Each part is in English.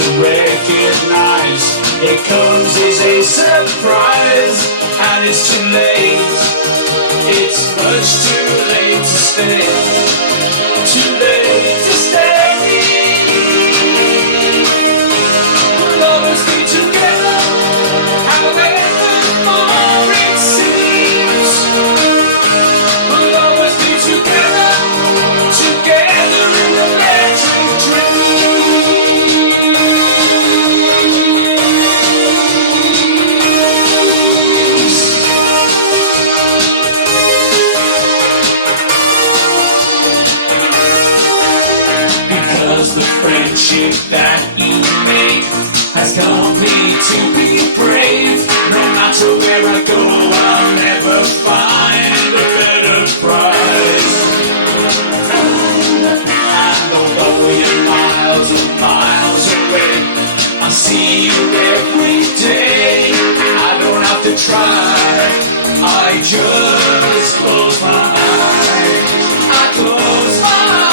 to recognize. It comes as a surprise, and it's too late. It's much too late to stay. Too late to stay. We'll always be together, however far it seems. We'll always be together, together in the magic the friendship that you make has taught me to be brave. No matter where I go, I'll never find a better prize. And although you're miles and miles away, I see you every day. I don't have to try, I just close my eyes. I close my eyes.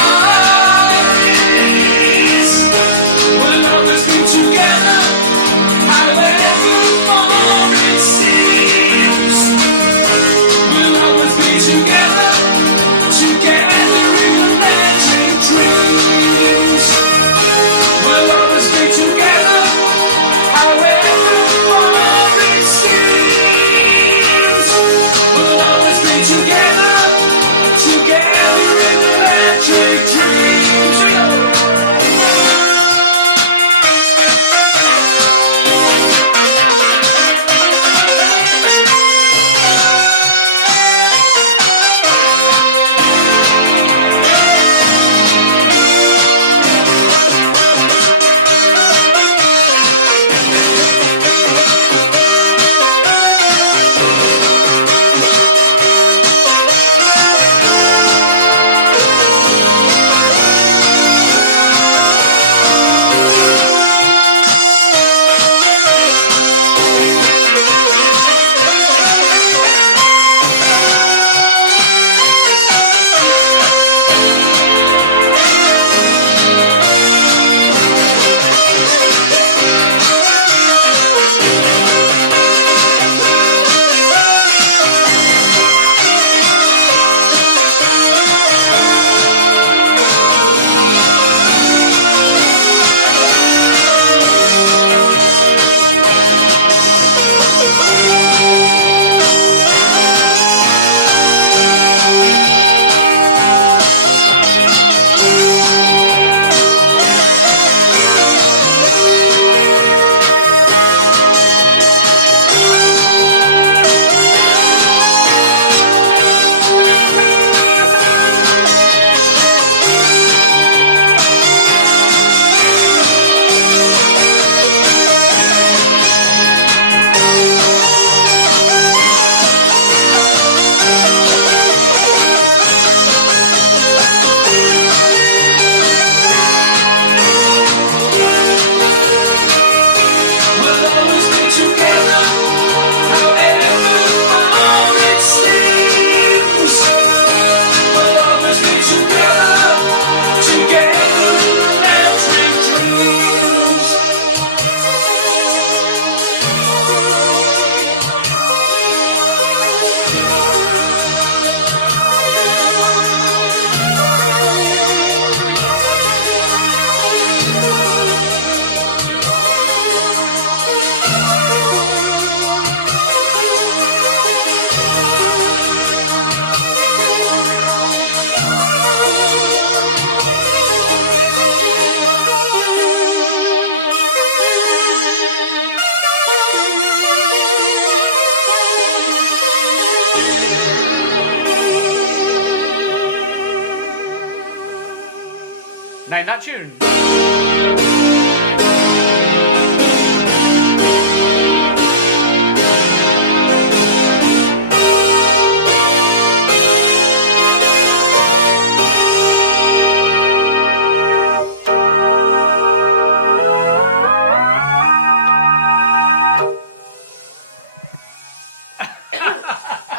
Name that tune.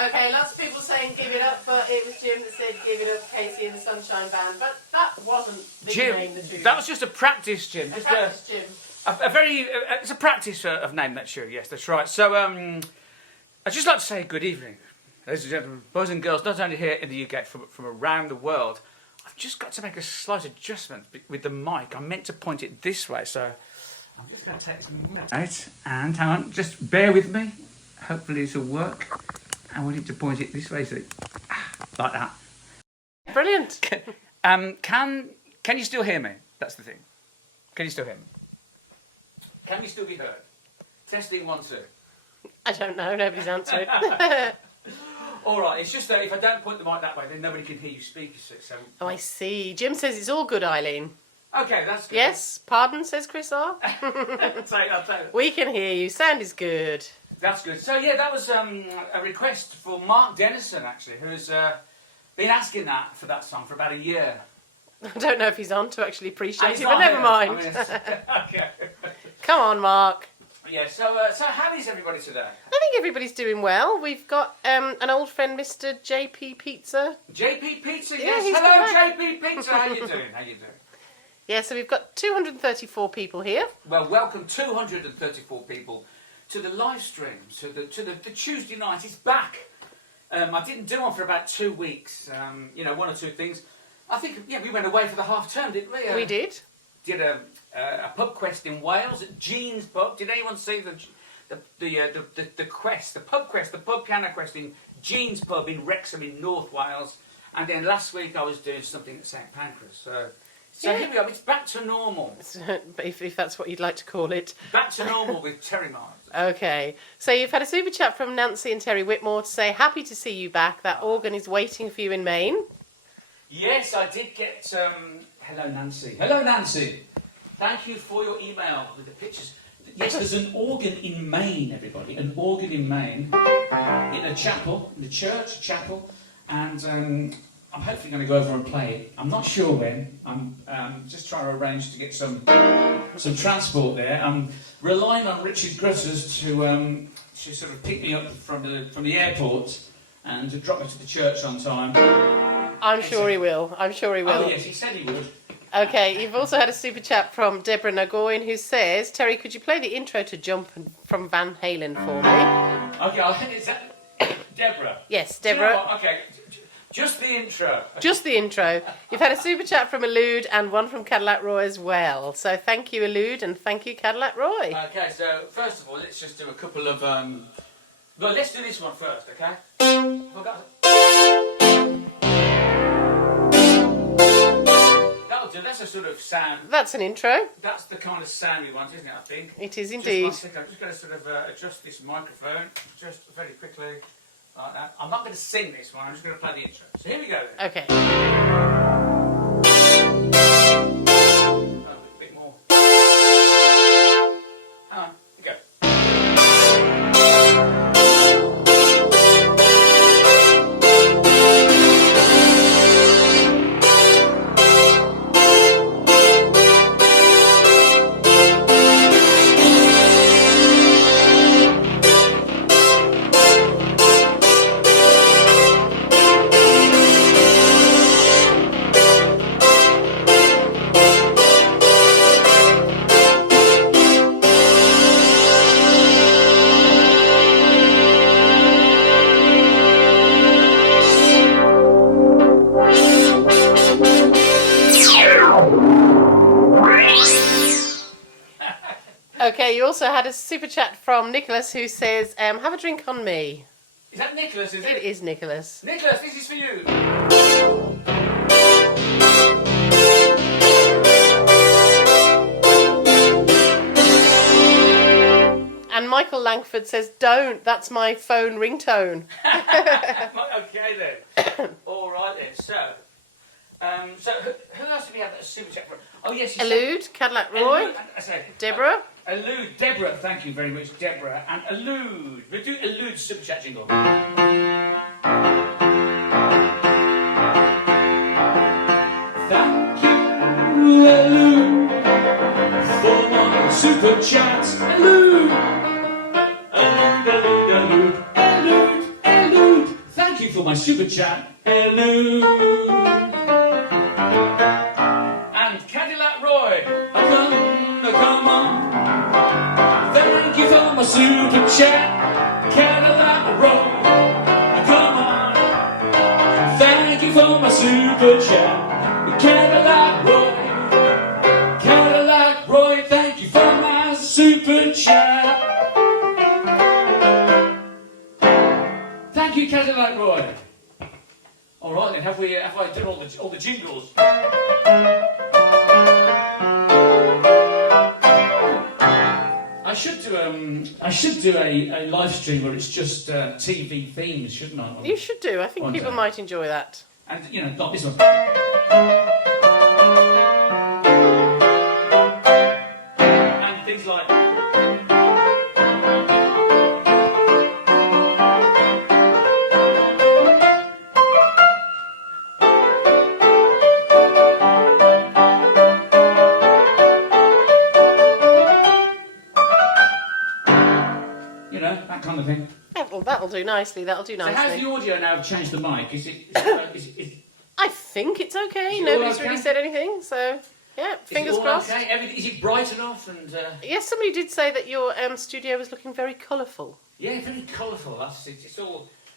Okay, lots of people saying give it up, but it was Jim that said give it up, Casey and the Sunshine Band. But that wasn't the Jim, name of the tune. that was just a practice, Jim. Practice, Jim. It's a practice of name that show. Yes, that's right. So I'd just like to say good evening, ladies and gentlemen, boys and girls, not only here in the UK, from around the world. I've just got to make a slight adjustment with the mic. I meant to point it this way, so I'm just going to take some right. And hang on, just bear with me. Hopefully this will work. I want it to point it this way, so like that. Brilliant. Can you still hear me? That's the thing. Can you still hear me? Can you still be heard? Testing 1, 2. I don't know. Nobody's answered. All right. It's just that if I don't point the mic that way, then nobody can hear you speak. So. Oh, I see. Jim says it's all good, Eileen. Okay, that's good. Yes. Pardon, says Chris R. I'll tell you. We can hear you. Sound is good. That's good. So yeah, that was a request for Mark Dennison, actually, who's been asking that for that song for about a year. I don't know if he's on to actually appreciate it, but never mind. Okay. Come on, Mark. Yeah, so how is everybody today? I think everybody's doing well. We've got an old friend, Mr. JP Pizza. JP Pizza, Yeah, yes. he's Hello, come back. JP Pizza. How you doing? Yeah, so we've got 234 people here. Well, welcome 234 people to the live stream, to the Tuesday night. It's back. I didn't do one for about 2 weeks. One or two things. I think, we went away for the half term, didn't we? We did. Did a pub quest in Wales at Jean's Pub. Did anyone see the quest, the pub canner quest in Jean's Pub in Wrexham in North Wales? And then last week I was doing something at St Pancras. So here we are. It's back to normal. If that's what you'd like to call it. Back to normal with Terry Mars. Okay. So you've had a super chat from Nancy and Terry Whitmore to say, happy to see you back. That organ is waiting for you in Maine. Yes, I did get... Hello, Nancy. Hello, Nancy. Thank you for your email with the pictures. Yes, there's an organ in Maine, everybody. An organ in Maine. In a chapel. In the church chapel. And I'm hopefully going to go over and play it. I'm not sure when. I'm just trying to arrange to get some transport there. I'm relying on Richard Grutters to sort of pick me up from the airport and to drop me to the church on time. I'm sure he will. Oh, yes, he said he would. Okay, you've also had a super chat from Deborah Nagoyan who says, Terry, could you play the intro to Jump from Van Halen for me? Okay, I think it's that... Deborah. Yes, Deborah. You know what? Okay, just the intro. Just the intro. You've had a super chat from Elude and one from Cadillac Roy as well. So thank you, Elude, and thank you, Cadillac Roy. Okay, so first of all, let's just do a couple of... Well, let's do this one first, okay? That'll do. That's a sort of sound. That's an intro. That's the kind of sound we want, isn't it, I think? It is indeed. I'm just going to sort of adjust this microphone just very quickly. Like that. I'm not going to sing this one, I'm just going to play the intro. So here we go then. Okay. A bit more. Here we go. Okay, you also had a super chat from Nicholas who says, have a drink on me. Is that Nicholas, is it? It is Nicholas. Nicholas, this is for you. And Michael Langford says, don't, that's my phone ringtone. Okay then. All right then. So who else did we have that super chat from? Oh yes, you Elude, Cadillac Roy, Deborah. Elude, Deborah, thank you very much, Deborah. And Elude. We'll do Elude's super chat jingle. Thank you, Elude, for my super chat. Elude. Elude. Thank you for my super chat. Elude. And Cadillac Roy. Come on. chat. Cadillac Roy, Cadillac Roy, thank you for my super chat. Thank you, Cadillac Roy. All right then, have I done all the jingles? I should do a live stream where it's just TV themes, shouldn't I? You should do. I think One people day. might enjoy that. And not this one. And things like. That kind of thing. That'll do nicely. That'll do So how's nicely. the audio now changed the mic? Is it I think it's okay. Is it Nobody's all okay? really said anything, so yeah, fingers all crossed. Okay? Is it bright enough? And Yes, somebody did say that your studio was looking very colourful. yeah, very colourful.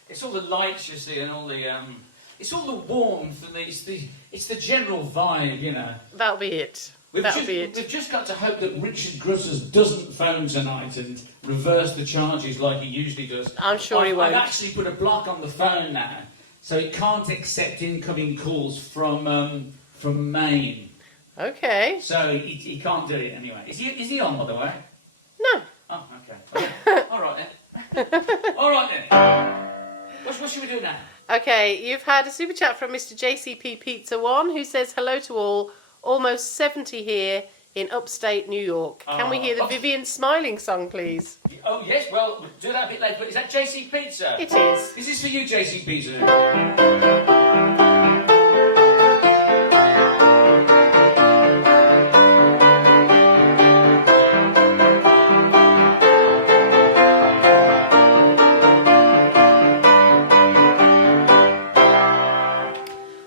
It's all the lights you see, and all the it's all the warmth, and it's the general vibe, That'll be it. We've That'll just got to hope that Richard Grussers doesn't phone tonight and reverse the charges like he usually does. I'm sure he won't. I've actually put a block on the phone now, so it can't accept incoming calls from Maine. Okay. So he can't do it anyway. Is he on, by the way? No. Oh, okay. All right then. All right then. What should we do now? Okay, you've had a super chat from Mr. JCP Pizza 1 who says, hello to all, almost 70 here in upstate New York. Can we hear the Vivian Smiling song, please? Oh, yes, well, we'll do that a bit later. But is that JC Pizza? It is. This is for you, JC Pizza.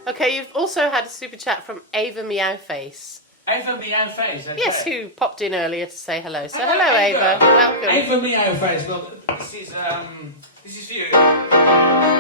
Okay, you've also had a super chat from Ava Meowface. Ava Meowface, okay. Yes, who popped in earlier to say hello. So Hello, hello, Ava. Ava. Welcome. Ava Meowface. Well, this is for you.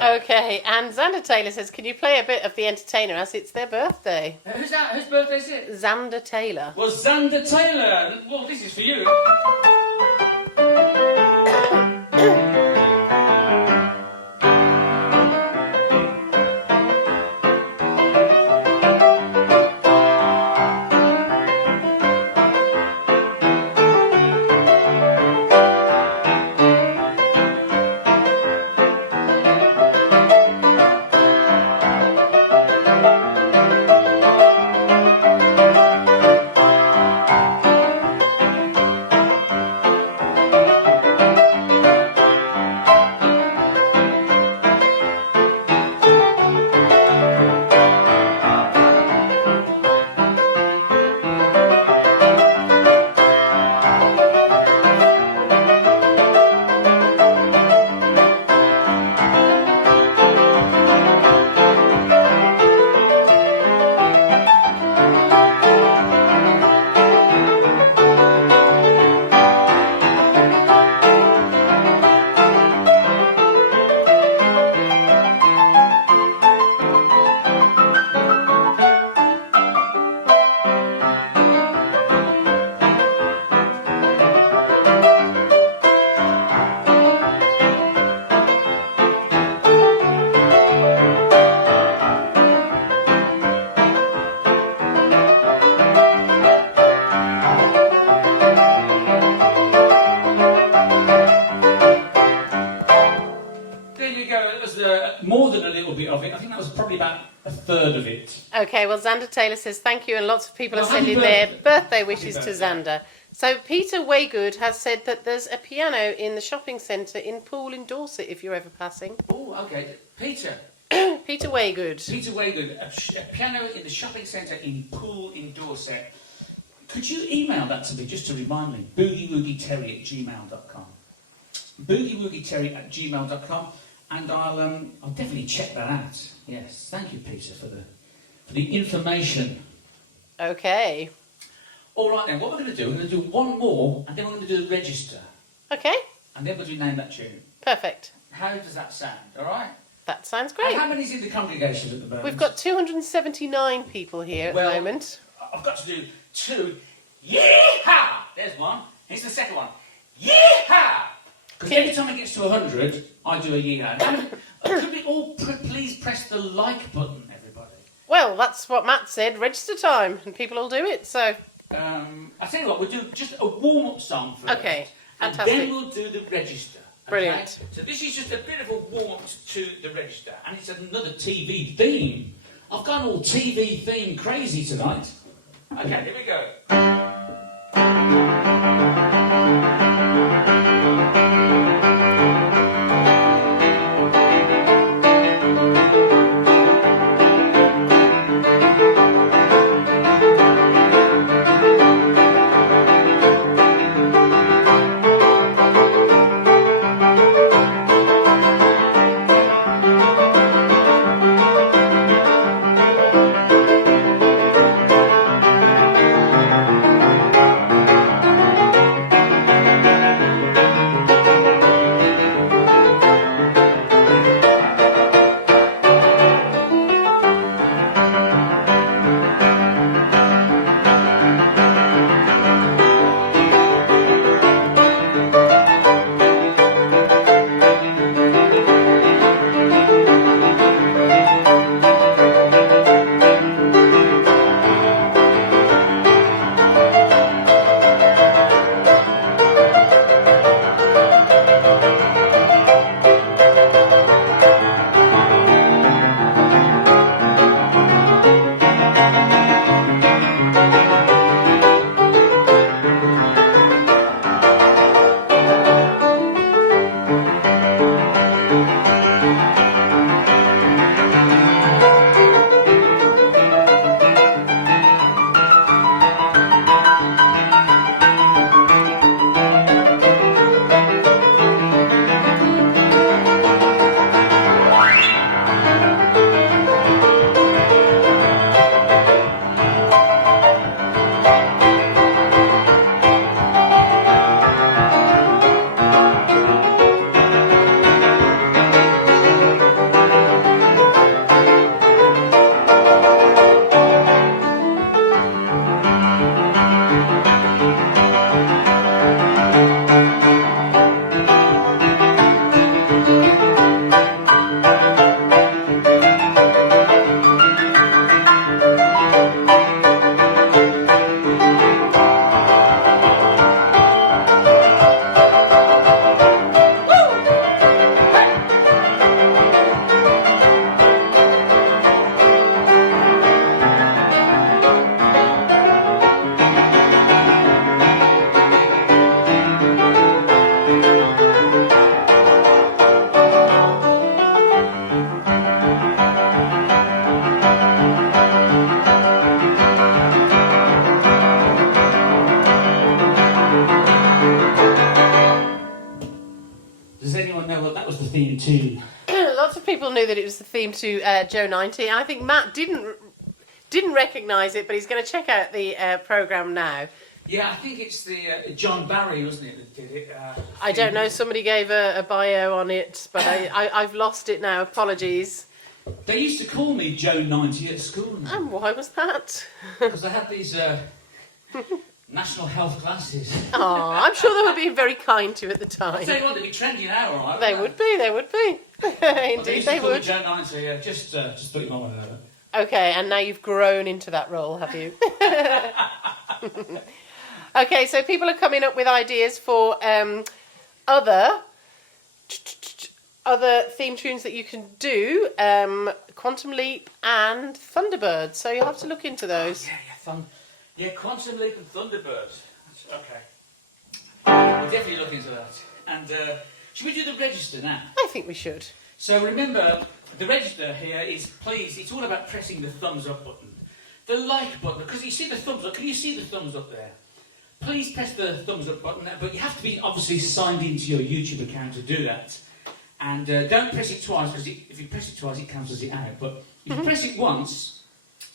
Okay, and Xander Taylor says, can you play a bit of The Entertainer as it's their birthday? Who's that? Whose birthday is it? Xander Taylor. Well, Xander Taylor. Well, this is for you. was more than a little bit of it. I think that was probably about a third of it. Okay, well, Xander Taylor says thank you, and lots of people Well, are happy sending their birthday Happy wishes to birthday. Xander. So Peter Waygood has said that there's a piano in the shopping centre in Poole in Dorset if you're ever passing. Oh, okay. Peter. Peter Waygood. Peter Waygood, a piano in the shopping centre in Poole in Dorset. Could you email that to me just to remind me? boogiewoogieterry@gmail.com. boogiewoogieterry@gmail.com, and I'll definitely check that out. Yes, thank you, Peter, for the information. Okay. All right then, what we're going to do, we're going to do one more, and then we're going to do the register, Okay, and then we'll do name that tune. perfect. How does that sound? All right. That sounds And great. how many's in the congregation at the moment? We've got 279 people here at the moment. I've got to do two. Yeehaw! There's one. Here's the second one. Yeehaw! Because every time it gets to 100, I do a yeehaw. Now, could we all please press the like button, everybody? Well, that's what Matt said, register time, and people will do it, so... I tell you what, we'll do just a warm-up song first. Okay, and fantastic. then we'll do the register. Okay? Brilliant. So this is just a bit of a warm-up to the register, and it's another TV theme. I've gone all TV theme crazy tonight. Okay, here we go. Does anyone know what that was the theme to? Lots of people knew that it was the theme to Joe 90, and I think Matt didn't recognise it, but he's going to check out the programme now. Yeah, I think it's the John Barry, wasn't it, that did it? I don't know, somebody gave a bio on it, but I've lost it now, apologies. They used to call me Joe 90 at school. And why was that? Because I had these national health classes. Oh, I'm sure they were being very kind to you at the I'll time. tell you what, they'd be trendy now, all right? They would be. Indeed, they would. Joe 90, yeah, just thought you might want to know that. Okay, and now you've grown into that role, have you? Okay, so people are coming up with ideas for other other theme tunes that you can do, Quantum Leap and Thunderbird. So you'll have to look into those. Yeah, Quantum Leap and Thunderbird. That's, okay. We'll definitely look into that. And should we do the register now? I think we should. So remember, the register here is, please, it's all about pressing the thumbs up button. The like button, because you see the thumbs up. Can you see the thumbs up there? Please press the thumbs up button, but you have to be obviously signed into your YouTube account to do that. And don't press it twice, because if you press it twice, it cancels it out. But if you press it once,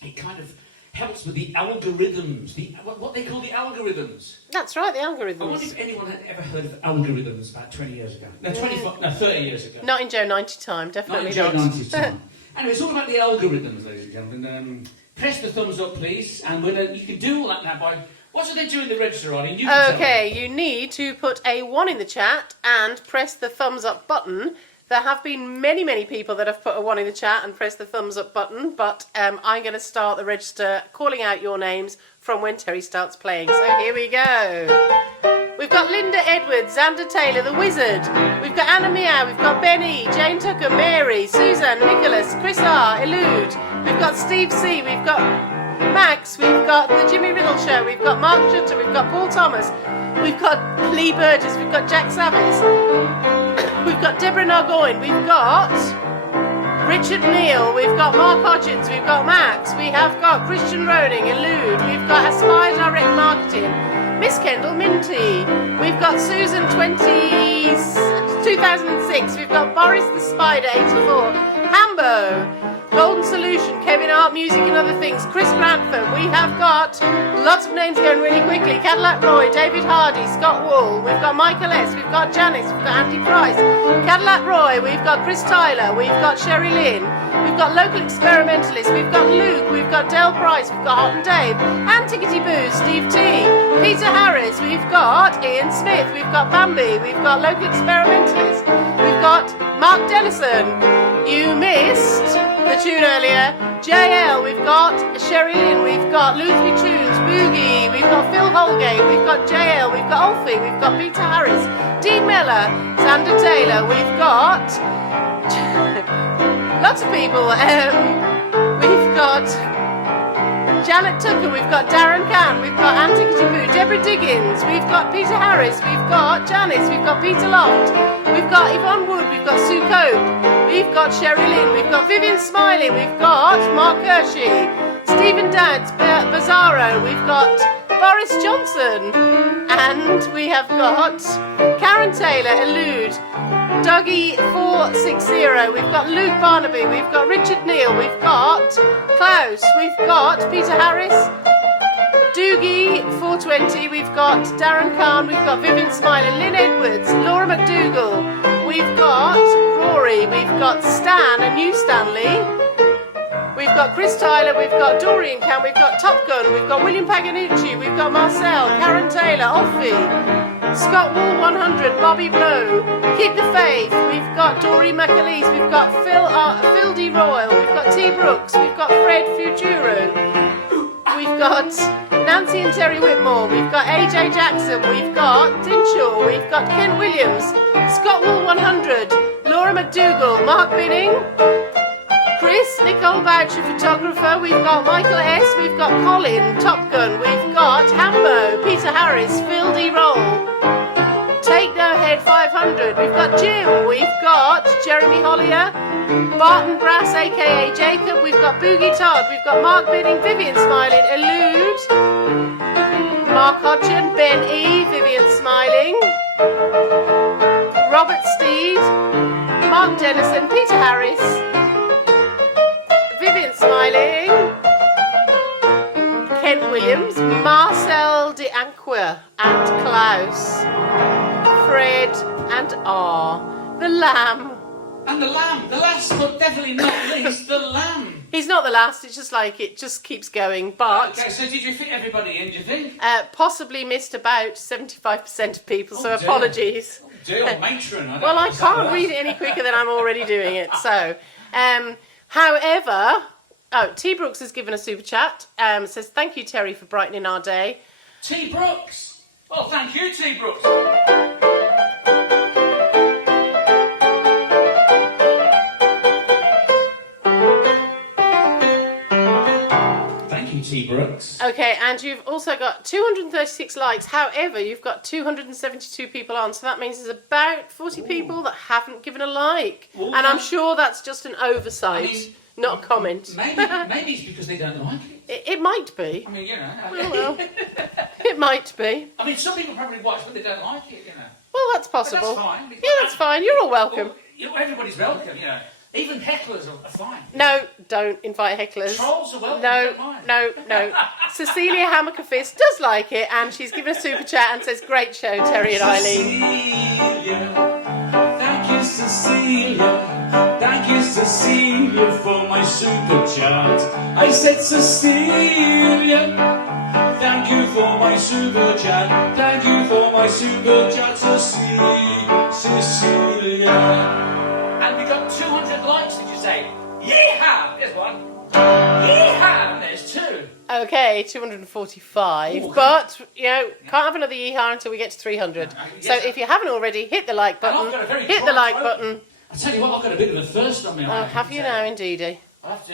it kind of helps with the algorithms, what they call the algorithms. That's right, the I wonder algorithms. if anyone had ever heard of algorithms about 20 years ago. No, 30 years ago. Not in Joe 90 time, Not definitely in Joe not. 90 time. Anyway, it's all about the algorithms, ladies and gentlemen. Press the thumbs up, please, and you can do all that now by... What should they do in the register, Ronnie? You can Okay, you need to put a 1 in the chat and press the thumbs up button. There have been many, many people that have put a 1 in the chat and pressed the thumbs up button, but I'm going to start the register calling out your names from when Terry starts playing. So here we go. We've got Linda Edwards, Xander Taylor, The Wizard. We've got Anna Meow, we've got Benny, Jane Tucker, Mary, Suzanne, Nicholas, Chris R, Elude. We've got Steve C, we've got Max, we've got The Jimmy Riddle Show, we've got Mark Shutter, we've got Paul Thomas, we've got Lee Burgess, we've got Jack Savage, we've got Deborah Nargoyne, we've got Richard Neal, we've got Mark Hodgins, we've got Max, we have got Christian Roning, Elude, we've got Aspire Direct Marketing, Miss Kendall Minty, we've got Susan 2006, we've got Boris the Spider 84, Hambo, Golden Solution, Kevin Art Music and Other Things, Chris Grantham. We have got lots of names going really quickly. Cadillac Roy, David Hardy, Scott Wool. We've got Michael S. We've got Janice. We've got Andy Price. Cadillac Roy. We've got Chris Tyler. We've got Sherry Lynn. We've got Local Experimentalist. We've got Luke. We've got Del Price. We've got Hot and Dave. And Tickety Boo, Steve T. Peter Harris. We've got Ian Smith. We've got Bambi. We've got Local Experimentalist. We've got Mark Dennison. You missed the tune earlier. JL, we've got Sherry Lynn, we've got Luthery Tunes, Boogie, we've got Phil Holgate, we've got JL, we've got Ulfie, we've got Peter Harris, Dean Miller, Xander Taylor, we've got lots of people. We've got Janet Tucker, we've got Darren Cann, we've got Antiquity Boo, Deborah Diggins, we've got Peter Harris, we've got Janice, we've got Peter Loft, we've got Yvonne Wood, we've got Sue Cope, we've got Sherry Lynn, we've got Vivian Smiley, we've got Mark Hershey, Stephen Dowds, Bizarro, we've got Boris Johnson, and we have got Karen Taylor, Elude, Dougie460, we've got Luke Barnaby, we've got Richard Neal, we've got Klaus, we've got Peter Harris, Doogie420, we've got Darren Kahn, we've got Vivian Smiley, Lynn Edwards, Laura McDougall, we've got Rory, we've got Stan, a new Stanley, we've got Chris Tyler, we've got Dorian Cam, we've got Top Gun, we've got William Paganucci, we've got Marcel, Karen Taylor, Offie, Scott Wall 100, Bobby Blow, Keep the Faith, we've got Dory McAleese, we've got Phil D. Royal, we've got T. Brooks, we've got Fred Futuro, we've got Nancy and Terry Whitmore, we've got AJ Jackson, we've got Dinshaw, we've got Ken Williams, Scott Wall 100, Laura McDougall, Mark Binning, Chris, Nicole Boucher, photographer, we've got Michael S, we've got Colin, Top Gun, we've got Hambo, Peter Harris, Phil D. Roll, Take No Head 500, we've got Jim, we've got Jeremy Hollier, Barton Brass aka Jacob, we've got Boogie Todd, we've got Mark Binning, Vivian Smiling, Elude, Mark Hodgson, Ben E, Vivian Smiling, Robert Steed, Mark Dennison, Peter Harris, Vivian Smiling, Kent Williams, Marcel de Anquer, and Klaus, Fred and R, the Lamb. And the Lamb, the last but definitely not least, the Lamb. He's not the last, it's just like it just keeps going, but... Okay, so did you fit everybody in, do you think? Possibly missed about 75% of people, so dear. Apologies. Oh dear, matron. Well, I can't read it any quicker than I'm already doing it, so... however... Oh, T. Brooks has given a super chat, says, thank you, Terry, for brightening our day. T. Brooks! Oh, thank you, T. Brooks. T. Brooks. Okay, and you've also got 236 likes. However, you've got 272 people on, so that means there's about 40 people that haven't given a like. Ooh, And I'm that- sure that's just an oversight, I mean, not a comment. Maybe it's because they don't like it. It might be. I mean, you know. Well, it might be. I mean, some people probably watch, but they don't like it, you know. Well, that's But possible. that's fine. Yeah, that's fine. You're all welcome. Well, everybody's welcome, you know. Even hecklers are fine. No, don't invite hecklers. Trolls are welcome. No, don't mind. no. Cecilia Hammerfist does like it, and she's given a super chat and says, "Great show, Terry and Eileen." Cecilia, thank you, Cecilia. Thank you, Cecilia, for my super chat. I said, Cecilia, thank you for my super chat. Thank you for my super chat, Cecilia. And we got 200 likes, did you say? Yeehaw! There's one. Yeehaw! And there's two. Okay, 245. Ooh. But, can't have another yeehaw until we get to 300. Yes, So if you haven't already, hit the like And I've button. got a very Hit the dry like throat. button. I tell you what, I've got a bit of a thirst on me. Oh, have you now, indeedy? I have to.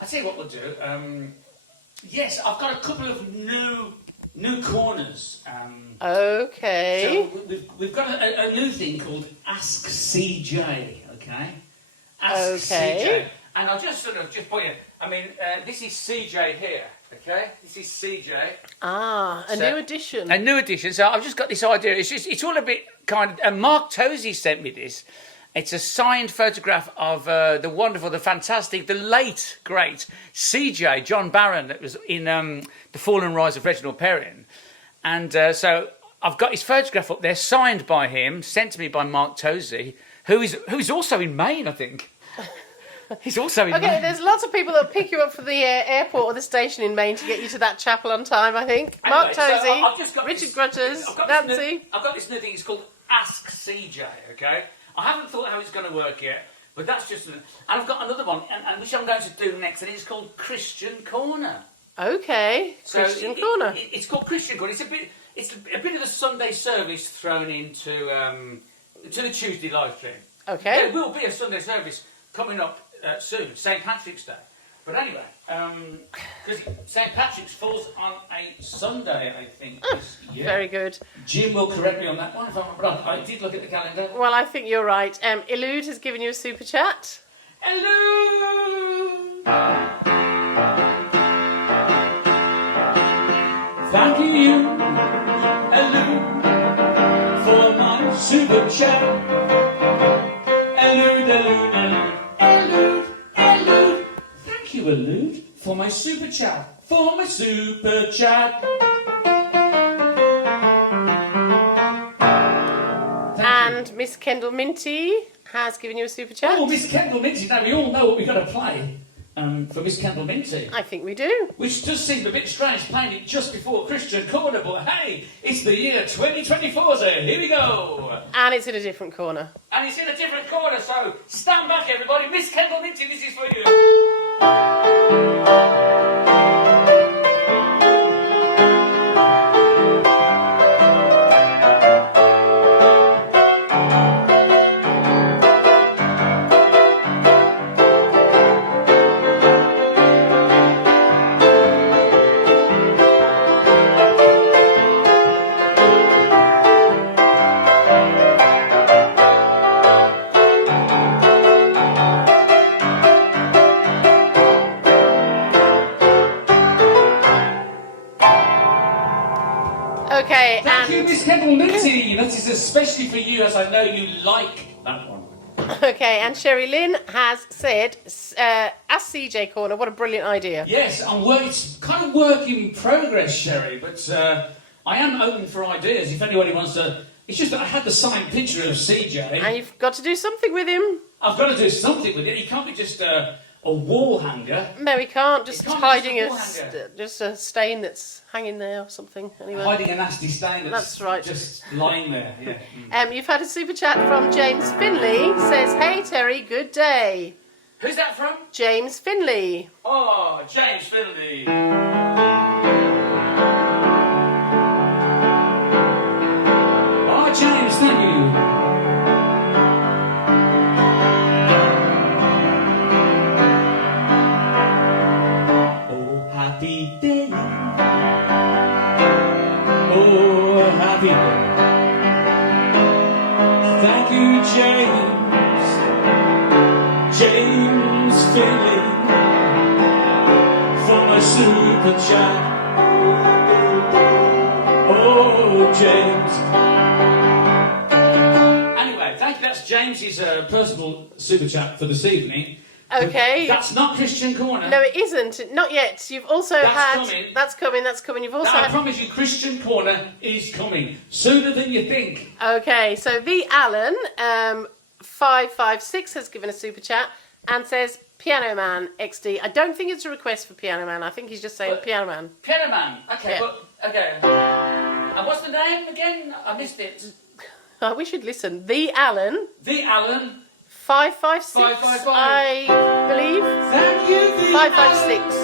I tell you what we'll do. Yes, I've got a couple of new corners. Okay. So we've got a new thing called Ask CJ. Okay. Ask Okay. CJ. And I'll just put you. I mean, this is CJ here. Okay. This is CJ. A So- new addition. A new edition. So I've just got this idea. It's all a bit kind of. And Mark Tosey sent me this. It's a signed photograph of the wonderful, the fantastic, the late, great CJ, John Barron, that was in The Fall and Rise of Reginald Perrin. And so I've got his photograph up there, signed by him, sent to me by Mark Tosey, who is also in Maine, I think. He's also in Okay, Maine. there's lots of people that pick you up from the airport or the station in Maine to get you to that chapel on time, I think. Mark Anyway, so Tosey, I've just got Richard this- Grutters, I've got this Nancy. I've got this new thing. It's called Ask CJ. Okay, I haven't thought how it's going to work yet, but that's just. And I've got another one, and which I'm going to do next, and it's called Christian Corner. Okay, So Christian Corner. It's called Christian Corner. It's a bit of the Sunday service thrown into to the Tuesday live stream. Okay. There will be a Sunday service coming up soon, St Patrick's Day. But anyway, because St Patrick's falls on a Sunday, I think. This year. Very good. Jim will correct me on that one, but I did look at the calendar. Well, I think you're right. Elude has given you a super chat. Hello! Thank you, hello, for my super chat. Elude. Thank you, Elude, for my super chat. For my super chat. And Miss Kendall Minty has given you a super chat. Oh, Miss Kendall Minty. Now, we all know what we've got to play for Miss Kendall Minty. I think we do. Which does seem a bit strange playing it just before Christian Corner, but hey, it's the year 2024, so here we go. And it's in a different corner. And it's in a different corner, so stand back, everybody. Miss Kendall Minty, this is for you. Okay, Thank you, and Miss Kendall Minty. That is especially for you, as I know you like that one. okay, and Sherry Lynn has said, "Ask CJ Corner." What a brilliant idea! Yes, it's kind of work in progress, Sherry, but I am open for ideas if anybody wants to. It's just that I had the signed picture of CJ. And you've got to do something with him. I've got to do something with it. He can't be just a wall hanger. No, he can't. Just He can't be hiding just a wall hanger. just a stain that's hanging there or something. Anyway. Hiding a nasty stain That's right. just lying there. Yeah. You've had a super chat from James Finley. Says, "Hey Terry, good day." Who's that from? James Finley. Oh, James Finley. Oh, James, thank you. feeling for my super chat. Oh, James. Anyway, thank you. That's James's personal super chat for this evening. Okay. That's not Christian Corner. No, it isn't. Not yet. You've also Coming. That's coming. That's coming. You've also Now, I had. promise you, Christian Corner is coming sooner than you think. Okay, so the Alan 556 has given a super chat and says Piano Man XD. I don't think it's a request for Piano Man. I think he's just saying But- Piano Man. Piano Man. Okay, Yeah. okay. And what's the name again? I missed it. We should listen. The Alan The Alan. 556. 555. I believe. Thank you, the 556.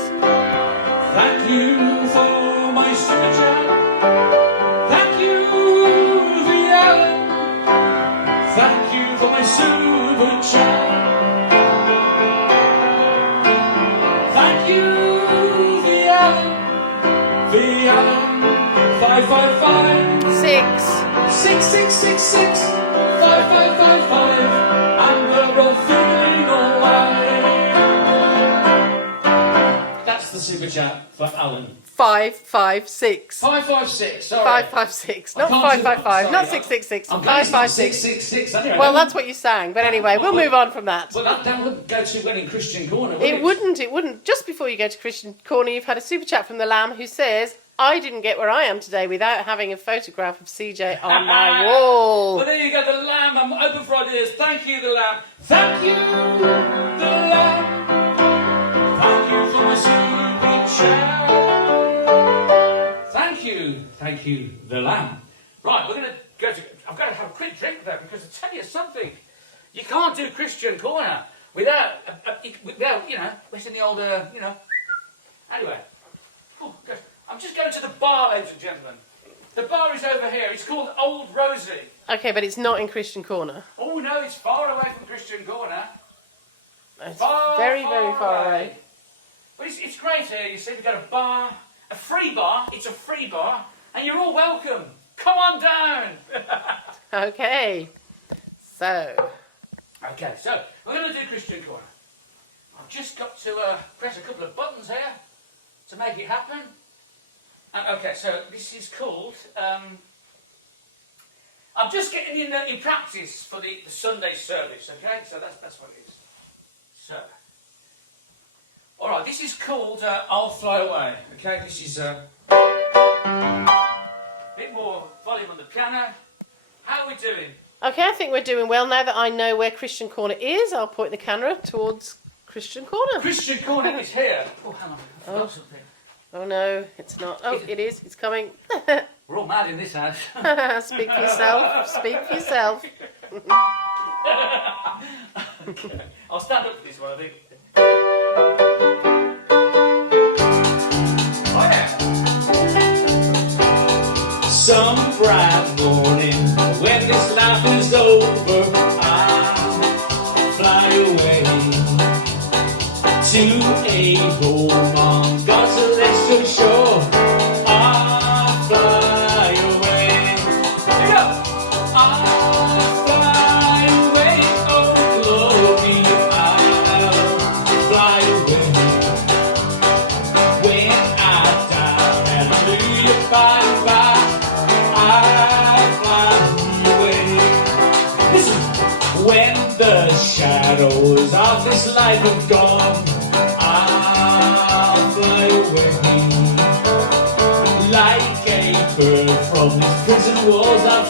Thank you for my super chat. Thank you, the Alan. Thank you for my super chat. Thank you, the Alan. The Alan. 555. 6666 5555. And we're all feeling alright. That's the super chat for Alan. 556. 556, sorry. 556. Not I can't do that, 555. Not sorry. 666. I'm glad it's not 556. 666 anyway. Well, that's what you sang. But anyway, we'll move on from that. Well, that wouldn't go too well in Christian Corner, would It wouldn't. Just before you go to Christian Corner, you've had a super chat from the Lamb who says, I didn't get where I am today without having a photograph of CJ on my wall. Well, there you go, the Lamb. I'm open for ideas. Thank you, the Lamb. Thank you, the Lamb. Thank you for my super chat. Thank you, the Lamb. Right, we're going to go to... I've got to have a quick drink, though, because I tell you something. You can't do Christian Corner without, you know, what's in the old, you know... Anyway. Oh, good. I'm just going to the bar, ladies and gentlemen. The bar is over here. It's called Old Rosie. Okay, but it's not in Christian Corner. Oh, no, it's far away from Christian Corner. It's Far, very, very far away. But it's great here. You see, we've got a bar, a free bar. It's a free bar. And you're all welcome. Come on down. Okay. So, Okay, so we're going to do Christian Corner. I've just got to press a couple of buttons here to make it happen. And, okay, so this is called... I'm just getting in practice for the Sunday service, okay? So that's what it is. So... Alright, this is called I'll Fly Away, okay? This is a bit more volume on the piano. How are we doing? okay, I think we're doing well. Now that I know where Christian Corner is, I'll point the camera towards Christian Corner. Christian Corner is here. Oh, hang on, I forgot something. Oh no, it's not. Oh, it is. It's coming. We're all mad in this house. Speak for yourself. Speak for yourself. Okay. I'll stand up for this one, I think. Oh, yeah. Some bright morning, when this life is over, I'll fly away to a home on God's celestial shore. I'll fly away. Here we go. I'll fly away, oh glory, I'll fly away. When I die, hallelujah, bye bye, I'll fly away. Listen, when the shadows of this life have gone, I'll fly away. Like a bird from these prison walls, I'll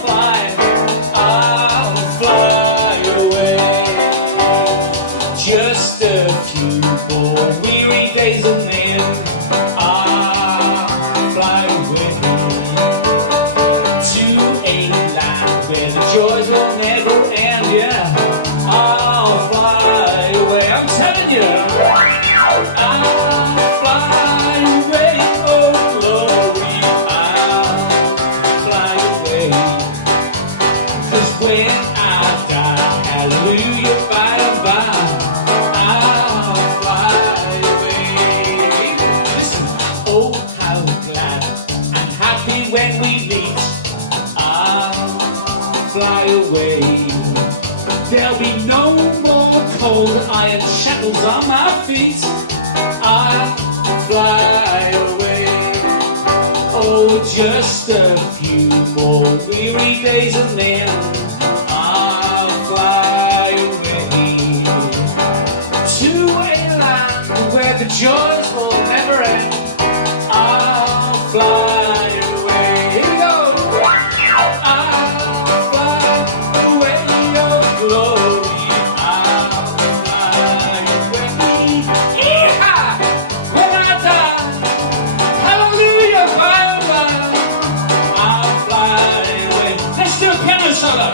fly away. Just a few more weary days and then I'll fly away to a land where the joys will never end. Yeah, I'll fly away. I'm telling you, I'll fly away. Oh glory, I'll fly away. 'Cause when I die, hallelujah, bye bye, I'll fly away. Listen, oh how glad and happy when we meet. I'll fly away. There'll be no more cold iron shackles on my feet. I'll fly away. Oh, just a few more weary days and then I'll fly away to a land where the joys will never end. I'll fly away. Here we go. I'll fly away, oh glory. I'll fly away. Yeehaw! When I die, hallelujah, bye bye. I'll fly away. Let's do a piano solo.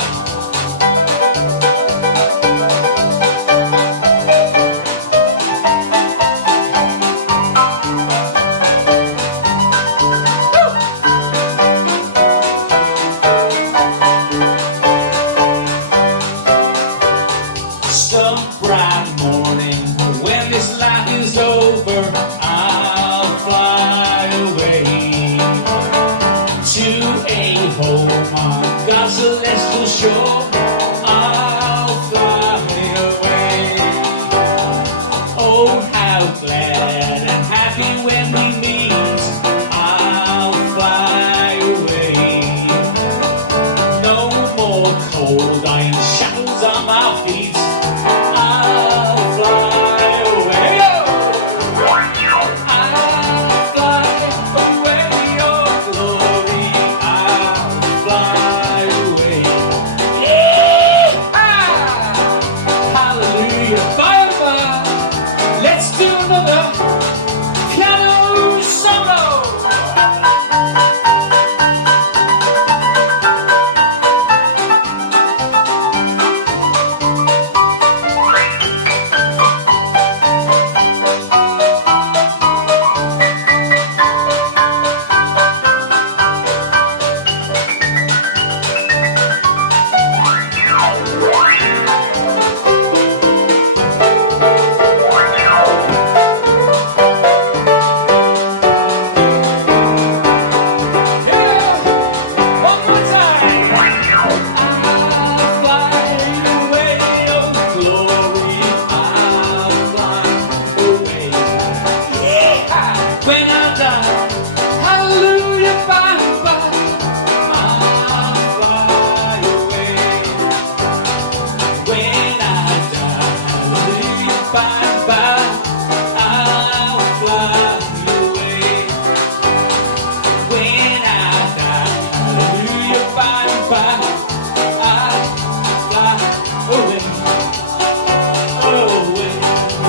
Some bright morning, when this life is over, I'll fly away to a home on God's celestial shore. I'll fly away. Oh, how glad and happy when we meet. I'll fly away. No more cold iron shackles on my feet. I'll fly away. I'll fly away, oh glory. I'll fly away. Yeehaw! Hallelujah. Bye bye. Let's do another piano solo. When I die, hallelujah, bye bye. I'll fly away. When I die, hallelujah, bye bye. I'll fly away. When I die, hallelujah, bye bye. I'll fly away. Away,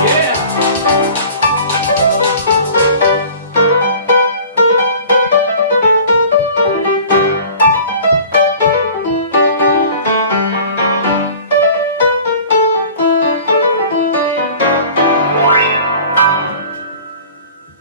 yeah.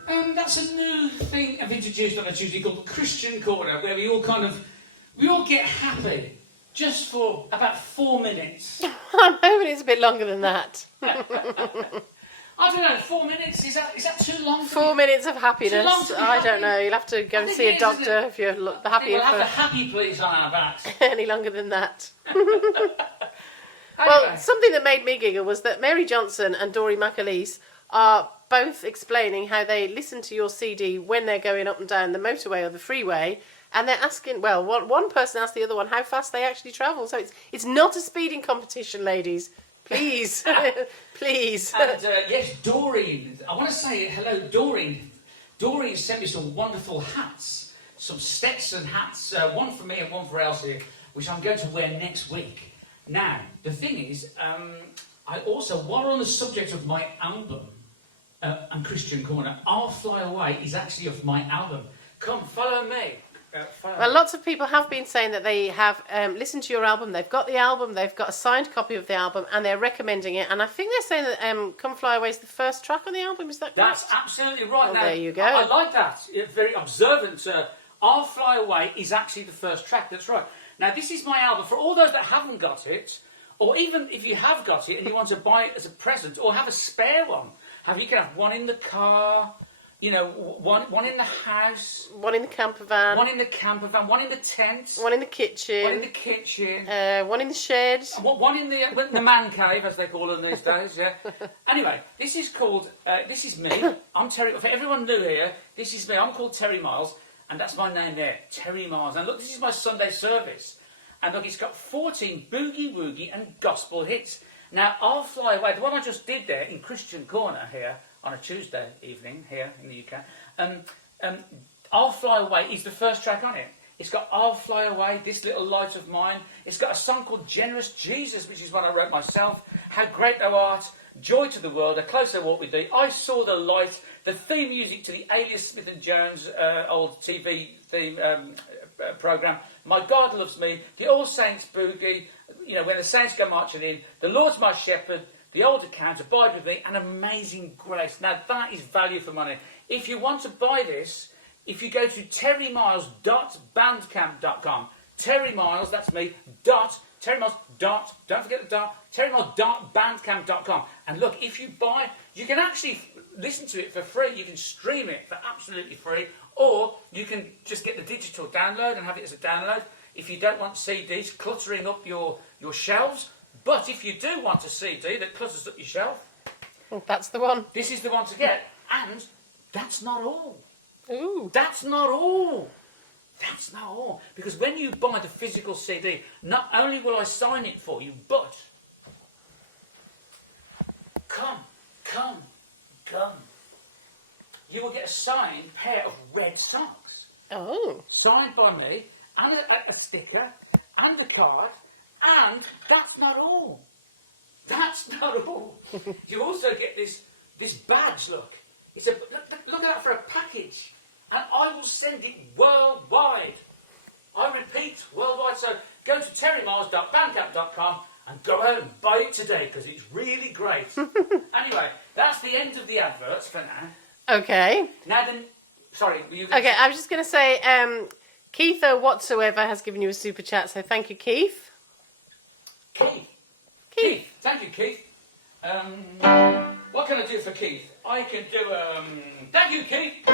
That's a new thing I've introduced on a Tuesday called Christian Corner, where we all get happy just for about 4 minutes. I'm hoping it's a bit longer than that. I don't know, 4 minutes, is that too long? 4 minutes of happiness. Too long to be I don't happy? know. You'll have to go and think see it a is, doctor isn't it? if you're I happy think we'll have the for happy police on our backs. any longer than that. Anyway, Well, something that made me giggle was that Mary Johnson and Dory McAleese are both explaining how they listen to your CD when they're going up and down the motorway or the freeway, and they're asking, well, one person asked the other one how fast they actually travel. So it's not a speeding competition, ladies. Please, please. and yes, Doreen, I want to say hello, Doreen. Doreen sent me some wonderful hats, some Stetson hats, one for me and one for Elsie, which I'm going to wear next week. Now, the thing is, I also, while we're on the subject of my album, and Christian Corner, I'll Fly Away is actually of my album. Come, follow me. Well, lots of people have been saying that they have listened to your album, they've got the album, they've got a signed copy of the album, and they're recommending it. And I think they're saying that Come Fly Away is the first track on the album. Is that correct? That's absolutely right. Well, now, there you go. I like that. You're very observant. I'll Fly Away is actually the first track. That's right. Now, this is my album. For all those that haven't got it, or even if you have got it and you want to buy it as a present, or have a spare one, you can have one in the car, You know, one in the house, One in the camper van. one in the camper van, one in the tent, One in the kitchen. one in the kitchen, One in the shed. one in the man cave, as they call them these days. Yeah. Anyway, this is called. This is me. I'm Terry. For everyone new here, this is me. I'm called Terry Miles, and that's my name there, Terry Miles. And look, this is my Sunday service, and look, it's got 14 boogie woogie and gospel hits. Now, I'll Fly Away. The one I just did there in Christian Corner here on a Tuesday evening here in the UK. I'll Fly Away is the first track on it. It's got I'll Fly Away, This Little Light of Mine. It's got a song called Generous Jesus, which is one I wrote myself. How Great Thou Art, Joy to the World, A Closer Walk with Thee, I Saw the Light, the theme music to the Alias Smith and Jones old TV theme programme, My God Loves Me, the All Saints Boogie, you know, When the Saints Go Marching In, The Lord's My Shepherd, The Old Account, Abide With Me, and Amazing Grace. Now that is value for money. If you want to buy this, if you go to terrymiles.bandcamp.com, Terry Miles, that's me, Terry Miles, don't forget the dot, terrymiles.bandcamp.com. And look, if you buy, you can actually listen to it for free. You can stream it for absolutely free, or you can just get the digital download and have it as a download. If you don't want CDs cluttering up your shelves, but if you do want a CD that clutters up your shelf, That's the one. this is the one to get. And that's not all. Ooh. That's not all. That's not all. Because when you buy the physical CD, not only will I sign it for you, but come. You will get a signed pair of red socks. Oh. Signed by me, and a sticker, and a card, and that's not all. That's not all. You also get this badge, look. It's look at that for a package. And I will send it worldwide. I repeat, worldwide. So go to terrymiles.bandcamp.com and go out and buy it today because it's really great. Anyway, that's the end of the adverts for now. Okay. Now then, sorry. Were you Okay, I was just going to say, Keith or whatsoever has given you a super chat, so thank you, Keith. Keith. Thank you, Keith. What can I do for Keith? I can do, thank you, Keith.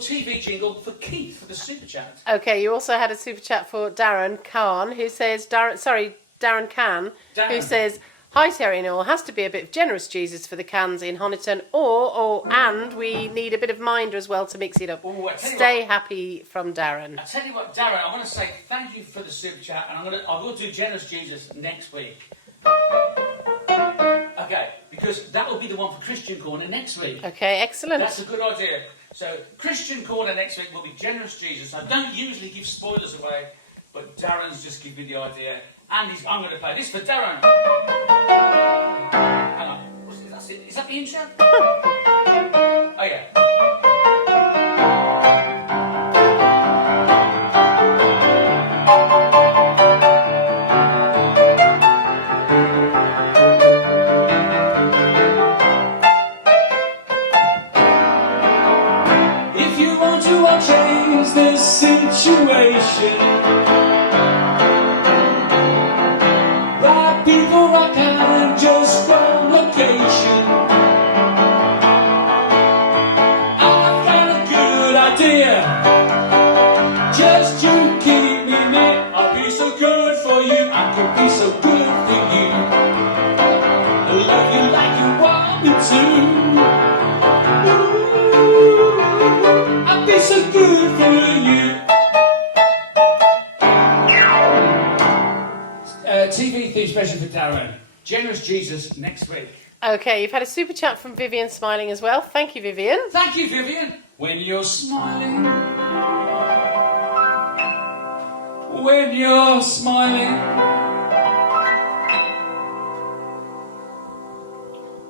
TV jingle for Keith for the super chat. Okay, you also had a super chat for Darren Khan, who says, Darren Can, who says, hi Terry and all, has to be a bit of generous Jesus for the cans in Honiton, and we need a bit of Minder as well to mix it up. Ooh, Stay happy from Darren. I tell you what, Darren, I want to say thank you for the super chat, and I will do generous Jesus next week. Okay, because that will be the one for Christian Corner next week. Okay, excellent. That's a good idea. So, Christian Corner next week will be Generous Jesus. I don't usually give spoilers away, but Darren's just given me the idea. And I'm going to play this for Darren. Hang on. Is that the intro? Oh, yeah. Change the situation. Bad people rock out just one location. I've got a good idea. Just you keep me near. I'll be so good for you. I can be so good for you. I love you like you want me to. I'll be so good for you. TV theme special for Darren. Generous Jesus next week. Okay, you've had a super chat from Vivian Smiling as well. Thank you, Vivian. Thank you, Vivian. When you're smiling. When you're smiling.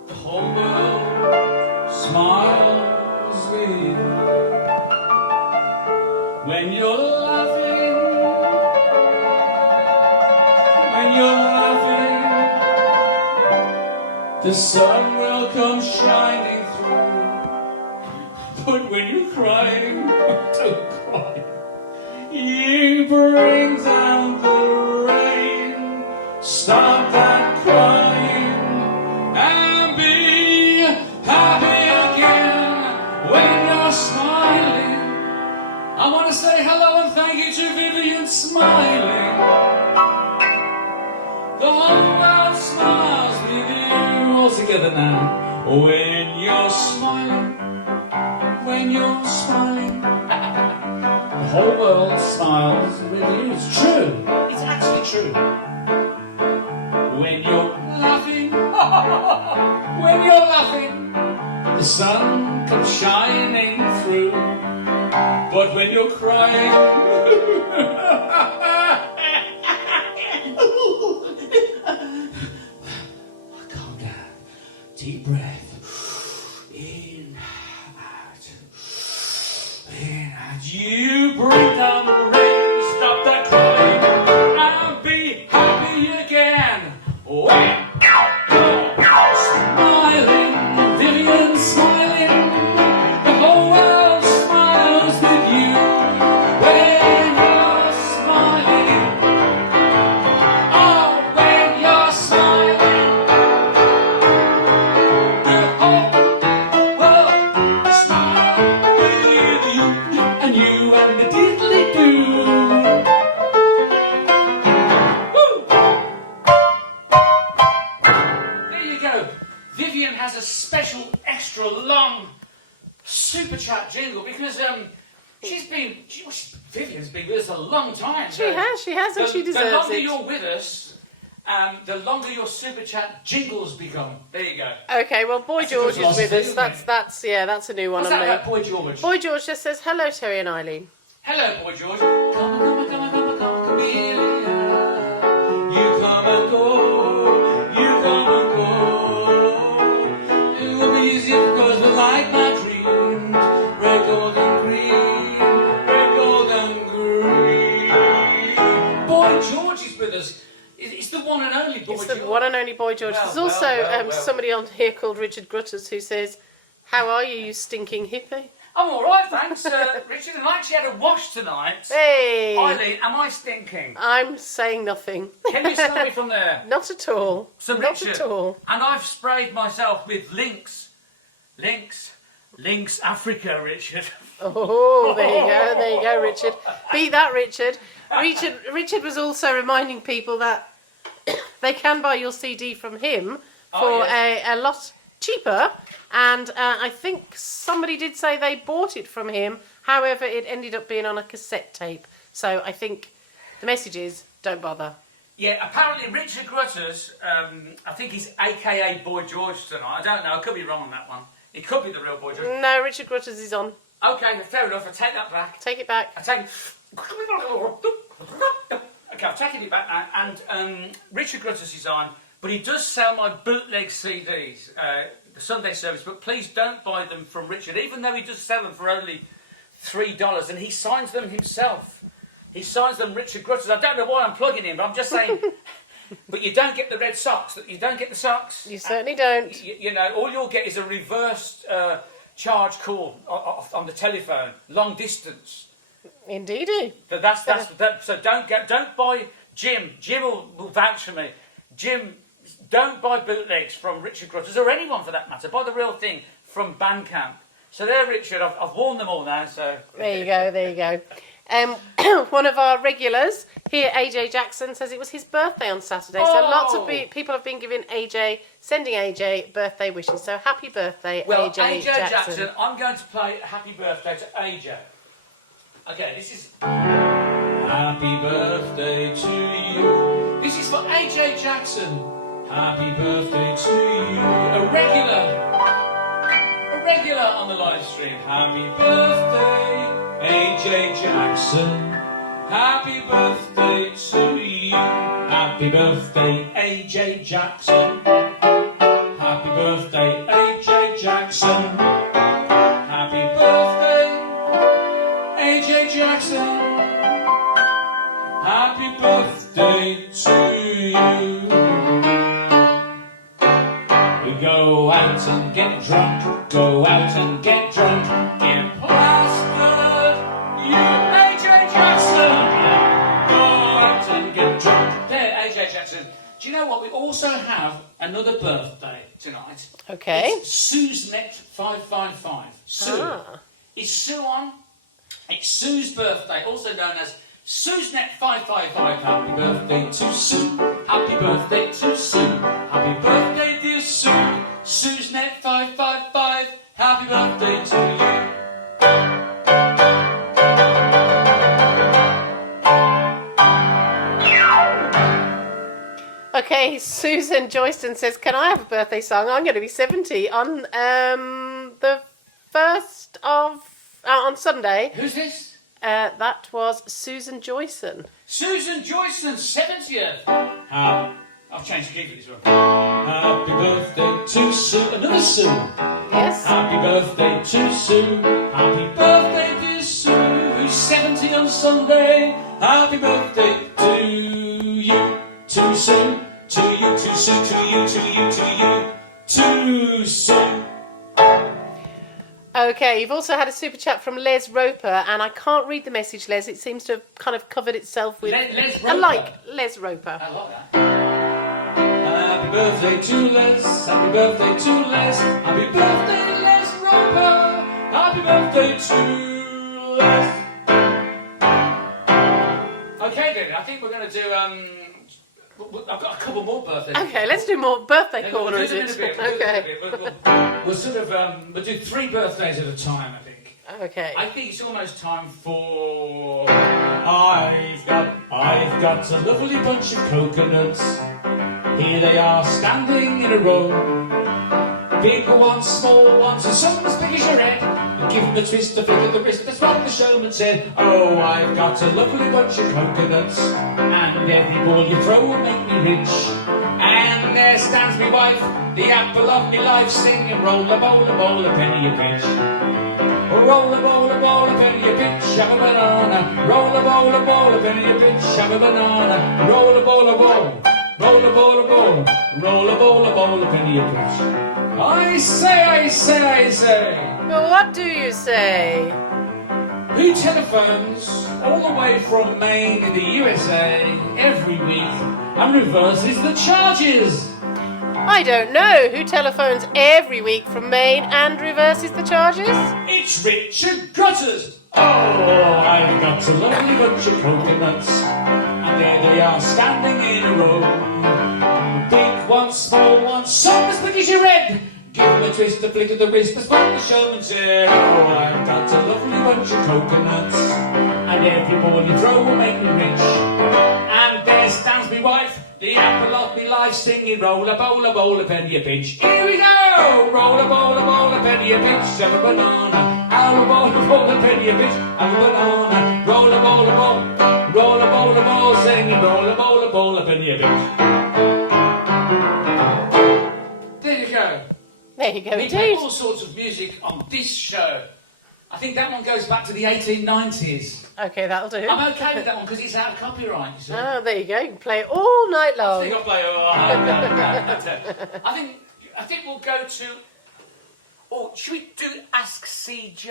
The whole world smiles with you. When you're laughing, when you're laughing, the sun will come shining through. But when you're crying, don't cry. You bring down the rain. Stop that crying and be happy again when you're smiling. I want to say hello and thank you to Vivian smiling. The whole world smiles with you. All together now. When you're smiling, when you're smiling, the whole world smiles with you. It's true. It's actually true. When you're laughing, when you're laughing, the sun comes shining through. But when you're crying, calm down. Deep breath. In, out. In, out. You bring down the rain. Stop that crying and be happy again. When you're smiling, Vivian smiling, the whole world smiles with you. When you're smiling, oh, when you're smiling, the whole world smiles with you and the diddly-doo. Vivian has a special, extra long super chat jingle because Vivian's been with us a long time. She has, and she deserves it. The longer you're with us, the longer your super chat jingles become. There you go. Okay, well, Boy George is with us. That's a new one What's on that me. about Boy George? Boy George just says hello, Terry and Eileen. Hello, Boy George. Come on, chameleon. You come and go. You come and go. It will be easy because we like my dreams. Red, gold and green. Red, gold and green. Boy George is with us. It's the one and only Boy George. It's the one and only Boy George. There's also somebody on here called Richard Grutters who says, how are you, you stinking hippie? I'm all right, thanks, Richard. And I actually had a wash tonight. Hey! Eileen, am I stinking? I'm saying nothing. Can you smell me from there? Not at all. So, Not Richard, at all. And I've sprayed myself with Lynx Africa, Richard. Oh, there you go, Richard. Beat that, Richard. Richard was also reminding people that they can buy your CD from him for a lot cheaper. And I think somebody did say they bought it from him. However, it ended up being on a cassette tape. So I think the message is, don't bother. Yeah, apparently Richard Grutters, I think he's a.k.a. Boy George tonight. I don't know, I could be wrong on that one. It could be the real Boy George. No, Richard Grutters is on. Okay, fair enough, I take that back. Take it back. Okay, I've taken it back now. And Richard Grutters is on, but he does sell my bootleg CDs. The Sunday service, but please don't buy them from Richard, even though he does sell them for only $3, and he signs them himself. He signs them Richard Grutters. I don't know why I'm plugging him, but I'm just saying. But you don't get the red socks. You don't get the socks. You certainly don't. You know, all you'll get is a reversed charge call on the telephone, long distance. Indeedy. So so don't buy Jim. Jim will vouch for me. Jim. Don't buy bootlegs from Richard Grutters, or anyone for that matter. Buy the real thing from Bandcamp. So there, Richard, I've warned them all now. So there you go. One of our regulars here, AJ Jackson, says it was his birthday on Saturday. So lots of people have been sending AJ birthday wishes. So happy birthday, well, AJ Jackson. I'm going to play Happy Birthday to AJ. Okay, this is Happy Birthday to you. This is for AJ Jackson. Happy birthday to you. A regular on the live stream. Happy birthday, AJ Jackson. Happy birthday to you. Happy birthday, AJ Jackson. Happy birthday, AJ Jackson. Happy birthday, AJ Jackson. Happy birthday. birthday to you. We go out and get drunk, go out and get drunk, get plastered. You, AJ Jackson, go out and get drunk. There, AJ Jackson. Do you know what? We also have another birthday tonight. Okay. It's Suesnet555. Sue. Ah. Is Sue on? It's Sue's birthday, also known as Suesnet555. Happy birthday to Sue. Happy birthday to Sue. Happy birthday, dear Sue. Suesnet555. Happy birthday to you. Okay, Susan Joyston says, can I have a birthday song? I'm going to be 70 on the 1st of... on Sunday. Who's this? That was Susan Joyson. Susan Joyson's 70th. I've changed the key for this one. Happy birthday to Sue. Another Sue. Yes. Happy birthday to Sue. Happy birthday, dear Sue, who's 70 on Sunday. Happy birthday to you, to Sue, to you, to Sue, to you, to you, to you, to Sue. Okay, you've also had a super chat from Les Roper, and I can't read the message, Les. It seems to have kind of covered itself with... Les I Roper. like Les Roper. I like that. Happy birthday to Les. Happy birthday to Les. Happy birthday, Les Roper. Happy birthday to Les. Okay, then. I think we're going to do... I've got a couple more birthdays. Okay, let's do more birthday corner, We'll is do it? a bit. Okay. We'll sort of... we'll do 3 birthdays at a time, I think. Okay. I think it's almost time for... I've got a lovely bunch of coconuts. Here they are standing in a row. Big ones, small ones, and some as big as your head. And give them a twist, a flick of the wrist, that's what the showman said. Oh, I've got a lovely bunch of coconuts, and every ball you throw will make me rich. And there stands me wife, the apple of me life, singing roll a bowl, a penny a pinch. Roll a bowl, a penny a pinch, have a banana. Roll a bowl, a penny a pinch, have a banana. Roll a bowl, roll a bowl, roll a bowl, a penny a pinch. I say. Well, what do you say? Who telephones all the way from Maine in the USA every week and reverses the charges? I don't know. Who telephones every week from Maine and reverses the charges? It's Richard Grutters. Oh, I've got a lovely bunch of coconuts, and there they are standing in a row. Big ones, small ones, some as big as your head. Give them a twist, a flick of the wrist, that's what the showman said. Oh, I've got a lovely bunch of coconuts, and every ball you throw will make me rich. And there stands me wife, the apple of me life, singing roll a bowl, a penny a pinch. Here we go! Roll a bowl, a penny a pinch, have a banana. Have a bowl, a penny a pinch, have a banana. Roll a bowl, singing roll a bowl, a penny a pinch. There you go. There you go, We indeed. play all sorts of music on this show. I think that one goes back to the 1890s. Okay, that'll do. I'm okay with that one because it's out of copyright, you see. Oh, there you go. You can play it all night I long. think I'll play I think we'll go to... Oh, should we do Ask CJ?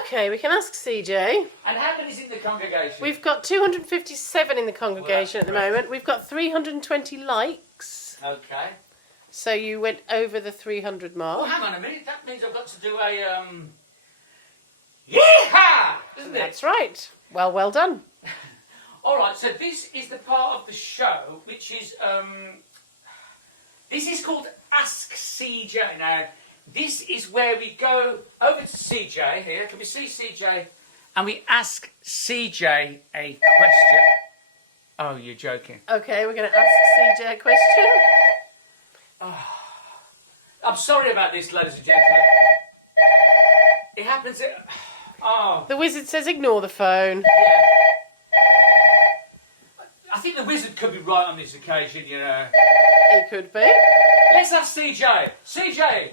Okay, we can ask CJ. And how many's in the congregation? We've got 257 in the congregation at the great. moment. We've got 320 likes. Okay. So you went over the 300 mark. Oh, hang on a minute. That means I've got to do a... Yeehaw! Isn't it? That's right. Well done. All right, so this is the part of the show which is... This is called Ask CJ. Now, this is where we go over to CJ here. Can we see CJ? And we ask CJ a question. Oh, you're joking. Okay, we're going to ask CJ a question. I'm sorry about this, ladies and gentlemen. It happens... Oh, The wizard says ignore the phone. yeah. I think the wizard could be right on this occasion, you know. It could be. Let's ask CJ. CJ,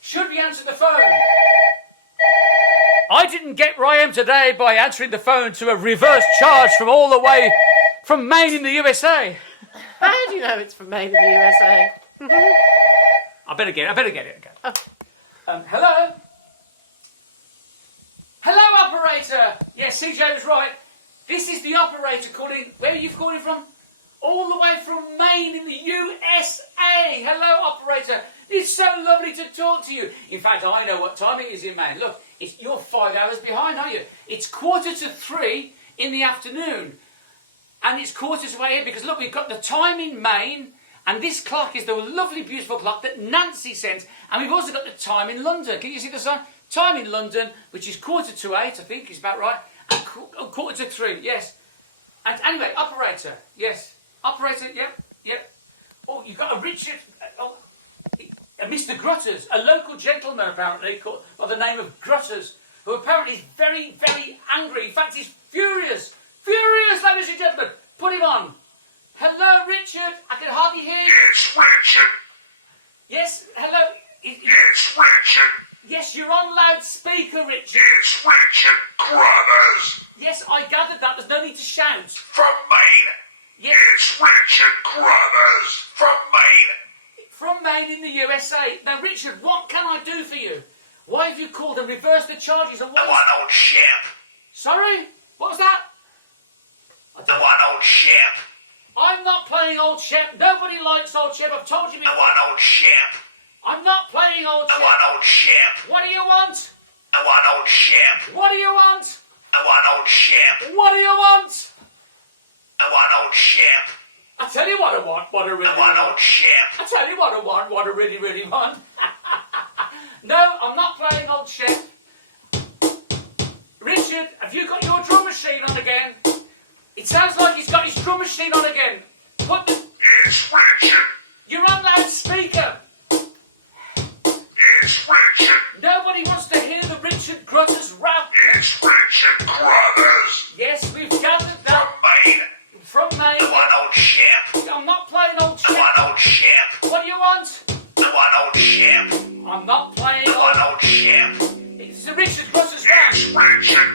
should we answer the phone? I didn't get where I am today by answering the phone to a reverse charge from all the way From Maine in the USA. How do you know it's from Maine in the USA? I better get it again. Oh. Hello? Hello, operator! Yes, CJ was right. This is the operator calling. Where are you calling from? All the way from Maine in the USA. Hello, operator. It's so lovely to talk to you. In fact, I know what time it is in Maine. Look, you're 5 hours behind, aren't you? It's 2:45 in the afternoon. And it's 2:45 here because, look, we've got the time in Maine. And this clock is the lovely, beautiful clock that Nancy sent. And we've also got the time in London. Can you see the sign? Time in London, which is 2:45, I think is about right. And 2:45, yes. And anyway, operator, yes. Operator, yep. Oh, you've got a Richard, Mr. Grutters, a local gentleman apparently, called by the name of Grutters, who apparently is very, very angry. In fact, he's furious. Furious, ladies and gentlemen. Put him on. Hello, Richard. I can hardly hear you. It's Richard. Yes, hello. It's Richard. Yes, you're on loudspeaker, Richard. It's Richard Grutters. Yes, I gathered that. There's no need to shout. From Maine. Yes. It's Richard Grutters. From Maine. From Maine in the USA. Now, Richard, what can I do for you? Why have you called and reversed the charges? And I want old Shep. Sorry? What was that? I want old Shep. I'm not playing old Shep. Nobody likes old Shep. I've told you before. I want old Shep. I'm not playing old Shep. I want old Shep. What do you want? I want old Shep. What do you want? I want old Shep. What do you want? I want old Shep. I tell you what I want. What I really I want want. old Shep. I tell you what I want. What I really, really want. No, I'm not playing old Shep. Richard, have you got your drum machine on again? It sounds like he's got his drum machine on again. Put the... It's Richard. You're on loudspeaker. It's Richard. Nobody wants to hear the Richard Grutters rap. It's Richard Grutters. Yes, we've gathered From that Maine. from Maine. I want old Shep. I'm not playing old I Shep. want old Shep. What do you want? I want old Shep. I'm not playing I want old... old Shep. It's the Richard Grutters rap. It's Richard.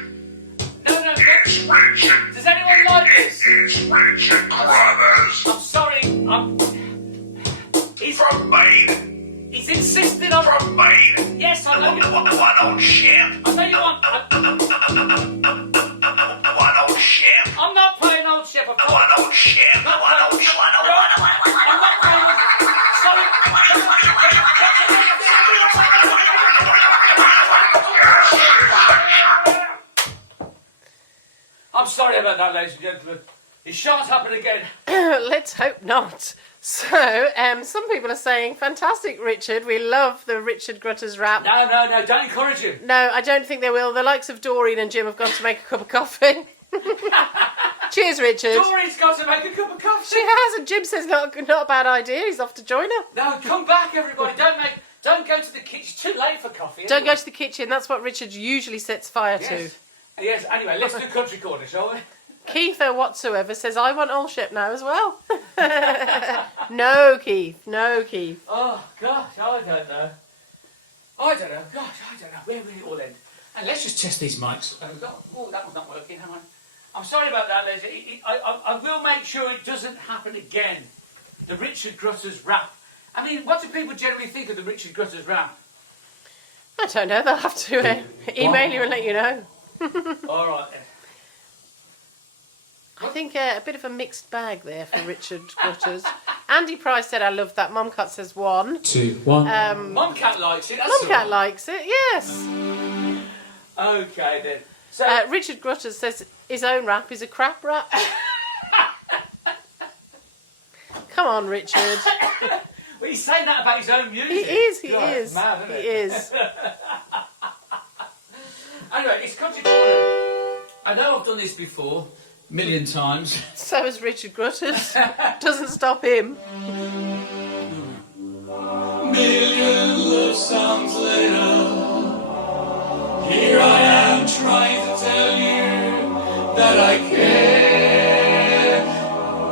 No. It's Richard. Does anyone like this? It's Richard Grutters. I'm sorry. He's... From Maine. He's insisted on... From Maine. Yes, I know you... I want old Shep. I know you want... I want old Shep. I'm not playing old Shep. I want old Shep. I want old Shep. I'm not playing old... Sorry. I'm sorry about that, ladies and gentlemen. It shan't happen again. Let's hope not. So, some people are saying, fantastic, Richard. We love the Richard Grutters rap. No, don't encourage him. No, I don't think they will. The likes of Doreen and Jim have gone to make a cup of coffee. Cheers, Richard. Doreen's got to make a cup of coffee. She has, and Jim says not a bad idea. He's off to join her. No, come back, everybody. Don't go to the kitchen. It's too late for coffee. Don't go to the kitchen. That's what Richard usually sets fire to. Yes, anyway, let's do country corner, shall we? Keith or whatsoever says, I want all ship now as well. No, Keith. No, Keith. Oh, gosh, I don't know. Gosh, I don't know. Where will it all end? And let's just test these mics. Oh, that was not working, hang on. I'm sorry about that, Leslie. I will make sure it doesn't happen again. The Richard Grutters rap. I mean, what do people generally think of the Richard Grutters rap? I don't know. They'll have to email you and let you know. All right, then. I think a bit of a mixed bag there for Richard Grutters. Andy Price said, I love that. Momcat says 1. 2, 1. Momcat likes it. Momcat likes it, yes. Okay, then. So, Richard Grutters says his own rap is a crap rap. Come on, Richard. Well, he's saying that about his own music. He is. It's mad, isn't it? He is. Anyway, it's country corner. I know I've done this before, a million times. So has Richard Grutters. Doesn't stop him. Million love songs later, here I am trying to tell you that I care.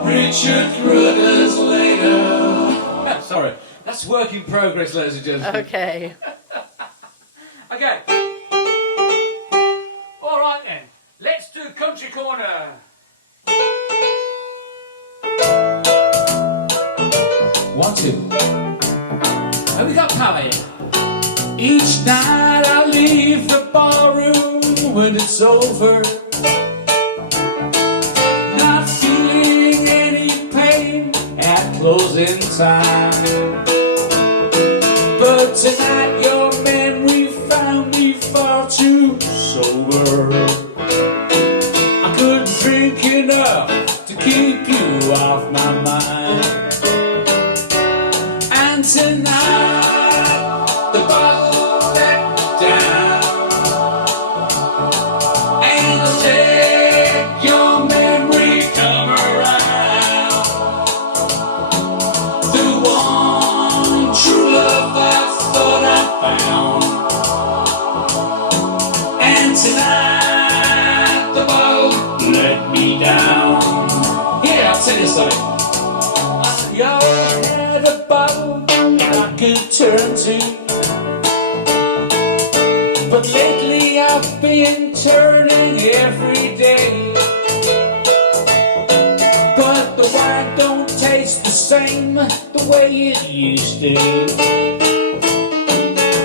Richard Grutters later. Sorry, that's work in progress, ladies and gentlemen. Okay. Okay. All right then. Let's do country corner. to. Have we got power here? Each night I leave the ballroom when it's over, not feeling any pain at closing time. But tonight your memory found me far too sober. I couldn't drink enough to keep you off my mind. And tonight the bottle let me down, and let your memory come around. The one true love I thought I found. And tonight the bottle let me down. Here, I'll sing a song. You had a bottle I could turn to, but lately I've been turning every day. But the wine don't taste the same the way it used to.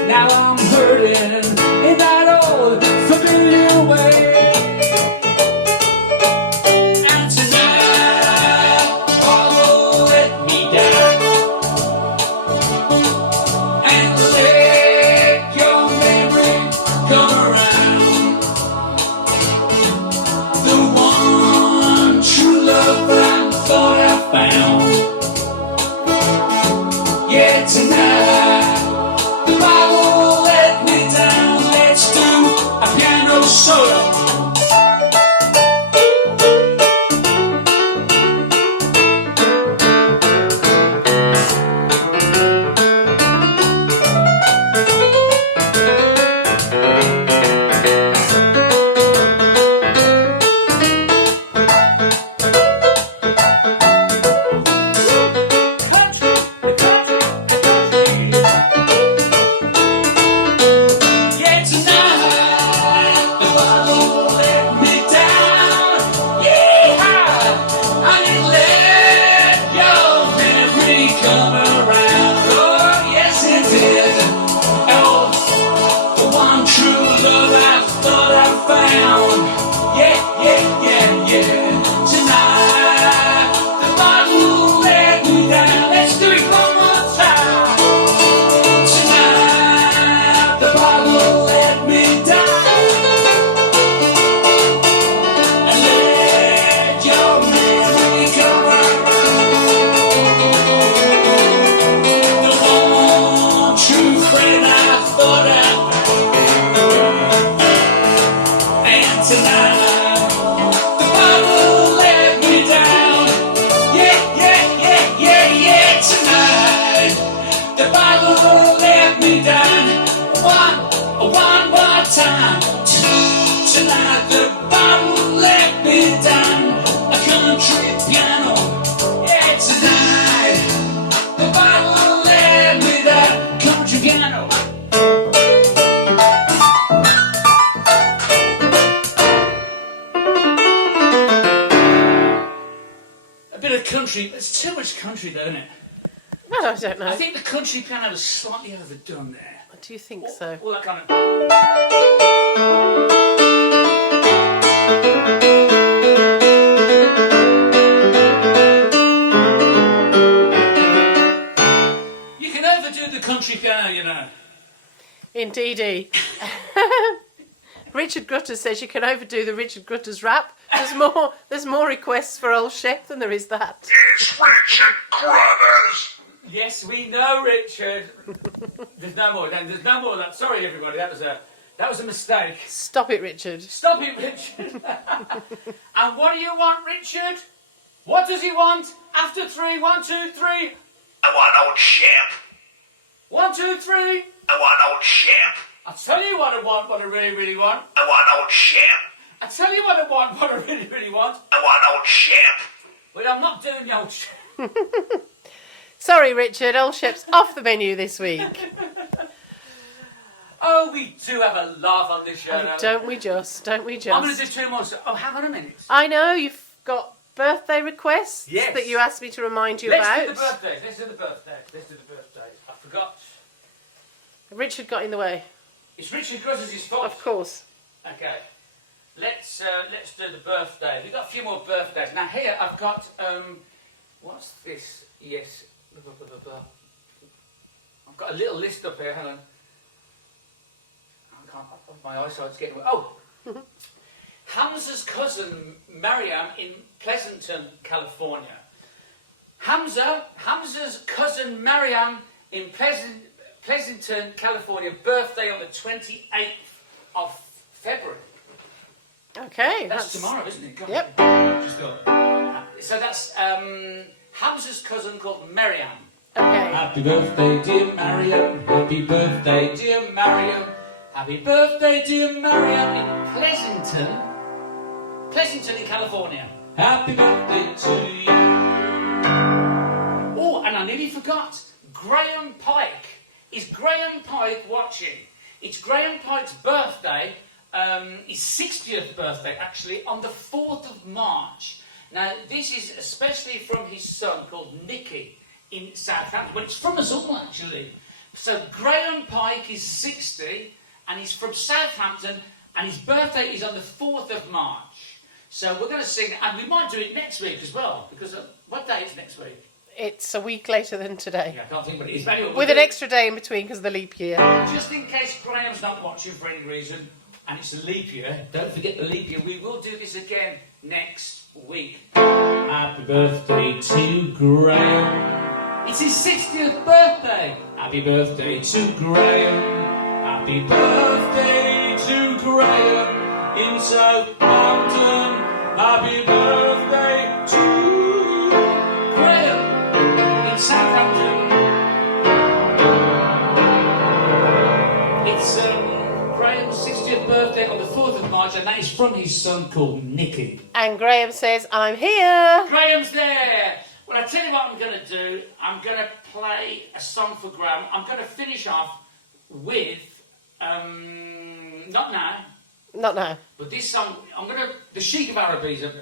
Now I'm hurting in that old familiar way. And tonight, oh, let me down, and let your memory come around. The one true love I thought I found. Yeah, tonight the bottle let me down. Let's do a piano solo. Yeah, tonight the bottle let me down. Yeah, and it let your memory come around. Oh, yes it did. Oh, the one true love I thought I found. Yeah, yeah, yeah, yeah. Tonight the bottle let me down. Let's do it one more time. Tonight the bottle let me down, and let your memory come around. The one true friend I thought I found. And tonight the bottle let me down. Yeah, yeah, yeah, yeah, yeah. Tonight the bottle let me down. One more time. Tonight the bottle let me down. A country piano. Yeah, tonight the bottle let me down. Country piano. A bit of country. It's too much country, though, isn't it? Well, I don't know. I think the country piano is slightly overdone there. Do you think so? All that kind of. You can overdo the country piano, you know. Indeedy. Richard Grutter says you can overdo the Richard Grutter's rap. There's more requests for old Shep than there is that. It's Richard Grutters. Yes, we know, Richard. There's no more. There's no more of that. Sorry, everybody. That was a mistake. Stop it, Richard. Stop it, Richard. And what do you want, Richard? What does he want? After 3, 1, 2, 3. I want old Shep. 1, 2, 3. I want old Shep. I'll tell you what I want, what I really, really want. I want old Shep. I'll tell you what I want, what I really, really want. I want old Shep. But I'm not doing the old shit. Sorry, Richard. Old Shep's off the menu this week. Oh, we do have a laugh on this show. Oh, don't we just? I'm going to do 2 more. Oh, hang on a minute. I know you've got birthday requests Yes. that you asked me to remind you Let's about. do the birthdays. Let's do the birthdays. I forgot. Richard got in the way. It's Richard Gruzz's fault. Of course. Okay. Let's do the birthday. We've got a few more birthdays. Now here I've got what's this? Yes. I've got a little list up here, hang on. I can't, my eyesight's getting... Oh! Hamza's cousin, Mariam, in Pleasanton, California. Hamza's cousin, Mariam, in Pleasanton, California, birthday on the 28th of February. Okay. That's tomorrow, isn't it? God, Yep. just thought. So that's Hamza's cousin called Mariam. Okay. Happy birthday, dear Mariam. Happy birthday, dear Mariam. Happy birthday, dear Mariam in Pleasanton in California. Happy birthday to you. Oh, and I nearly forgot. Graham Pike. Is Graham Pike watching? It's Graham Pike's birthday, his 60th birthday actually, on the 4th of March. Now, this is especially from his son called Nicky in Southampton. Well, it's from us all actually. So Graham Pike is 60 and he's from Southampton and his birthday is on the 4th of March. So we're going to sing, and we might do it next week as well, because what day is next week? It's a week later than today. Yeah, I can't think what it is. But anyway, With an extra day in between because of the leap year. just in case Graham's not watching for any reason, and it's a leap year, don't forget the leap year. We will do this again next week. Happy birthday to Graham. It's his 60th birthday. Happy birthday to Graham. Happy birthday to Graham in Southampton. Happy birthday to Graham in Southampton. It's Graham's 60th birthday on the 4th of March, and that is from his son called Nicky. And Graham says, I'm here. Graham's there. Well, I'll tell you what I'm going to do. I'm going to play a song for Graham. I'm going to finish off with, not now, Not now. but this song, the Sheik of Arabies, I've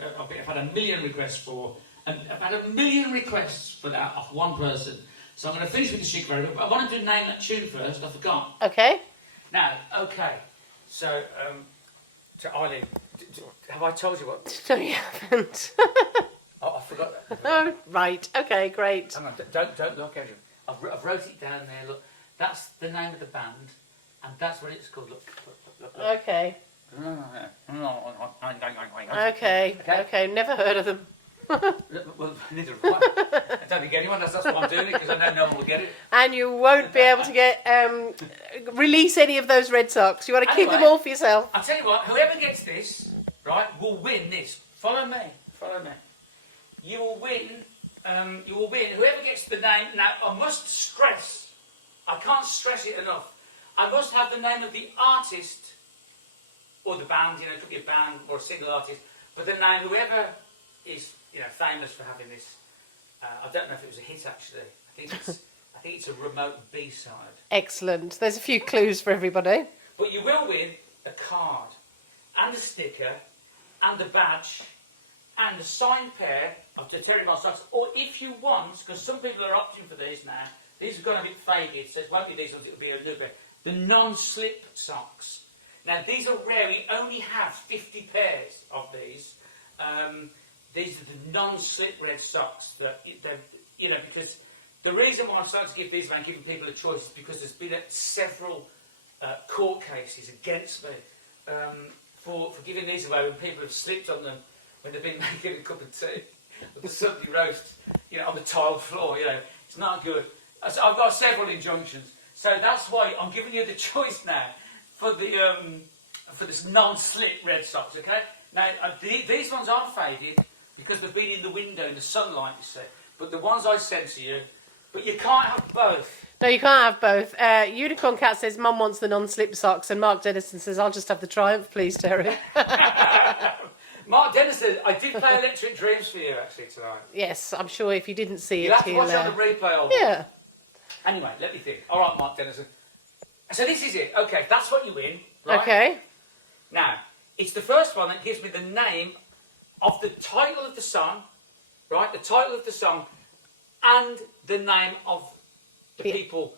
had a million requests for, and I've had a million requests for that off one person. So I'm going to finish with the Sheik of Arabies, but I want to name that tune first, I forgot. Okay. Now, okay, so, to Eileen, have I told you what? No, you haven't. Oh, I forgot that. Oh, right. Okay, great. Hang on, don't look, Adrian. I've wrote it down there, look. That's the name of the band, and that's what it's called, look. Okay. Okay. Never heard of them. Well, neither have I. I don't think anyone has. That's why I'm doing it, because I know no one will get it. And you won't be able to get release any of those Red Sox. You want to keep them all for yourself. I'll tell you what, whoever gets this, right, will win this. Follow me. You will win. Whoever gets the name. Now, I must stress, I can't stress it enough, I must have the name of the artist or the band, it could be a band or a single artist, but the name, whoever is, famous for having this. I don't know if it was a hit actually. I think it's a remote B-side. Excellent. There's a few clues for everybody. But you will win a card and a sticker and a badge and a signed pair of the Terry Moss socks. Or if you want, because some people are opting for these now, these have gone a bit faded, so it won't be these, it'll be a new pair. The non-slip socks. Now these are rare, we only have 50 pairs of these. These are the non-slip red socks that, because the reason why I'm starting to give these away and giving people a choice is because there's been several court cases against me for giving these away when people have slipped on them when they've been making a cup of tea or the Sunday roast, on the tiled floor. It's not good. So I've got several injunctions. So that's why I'm giving you the choice now for this non-slip red socks. Okay. Now these ones aren't faded because they've been in the window in the sunlight, you see. But the ones I sent to you, but you can't have both. No, you can't have both. Unicorn Cat says Mum wants the non-slip socks, and Mark Dennison says I'll just have the Triumph, please, Terry. Mark Dennison, I did play Electric Dreams for you actually tonight. Yes, I'm sure if you didn't see You'll it, have to watch it on the replay. Album. Yeah. Anyway, let me think. All right, Mark Dennison. So this is it. Okay, that's what you win. Right? Okay. Now, it's the first one that gives me the name of the title of the song, right? The title of the song and the name of the people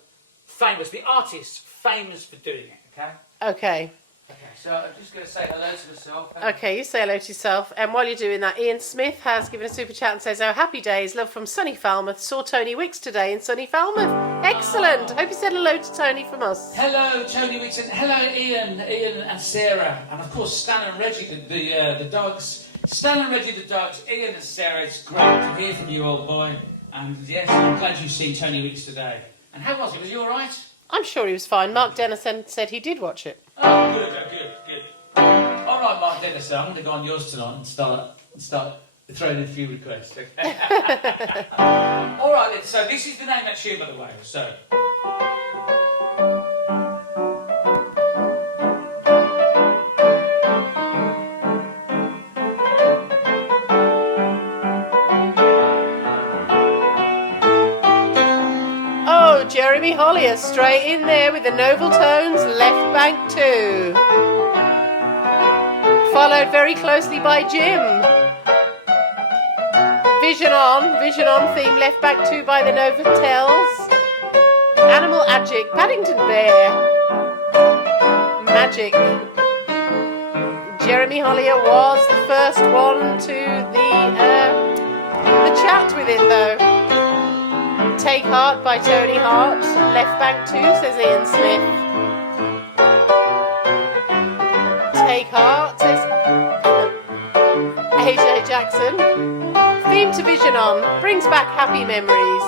famous, the artists famous for doing it, okay? Okay. Okay, so I'm just going to say hello to myself. Okay, you say hello to yourself. And while you're doing that, Ian Smith has given a super chat and says, "Oh, happy days, love from sunny Falmouth. Saw Tony Wicks today in sunny Falmouth. Excellent. Hope you said hello to Tony from us." Hello, Tony Wicks, and hello, Ian and Sarah, and of course Stan and Reggie, the dogs. Stan and Reggie, the dogs. Ian and Sarah, it's great to hear from you, old boy. And yes, I'm glad you've seen Tony Wicks today. And how was it? Was he all right? I'm sure he was fine. Mark Dennison said he did watch it. Oh, good. All right, Mark Dennison, I'm going to go on yours tonight and start throwing in a few requests. Okay? All right, then. So this is the name of that tune, by the way. So. Oh, Jeremy Hollier straight in there with the Noble Tones, Left Bank 2. Followed very closely by Jim. Vision On theme, Left Bank 2 by the Novotels. Animal Adjic, Paddington Bear. Magic. Jeremy Hollier was the first one to the chat with it though. Take Heart by Tony Hart. Left Bank 2, says Ian Smith. Take Heart, says AJ Jackson. Theme to Vision On. Brings back happy memories.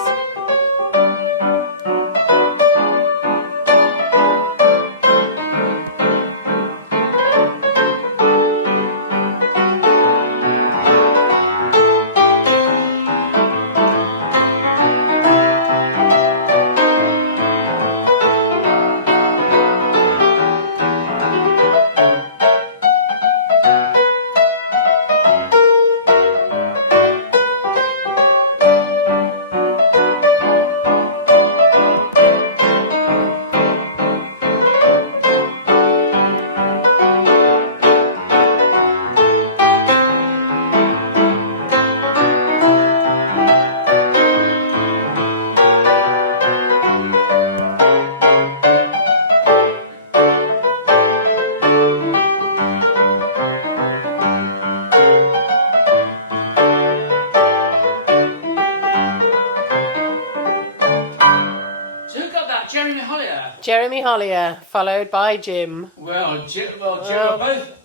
Jeremy Hollier, followed by Jim. Well,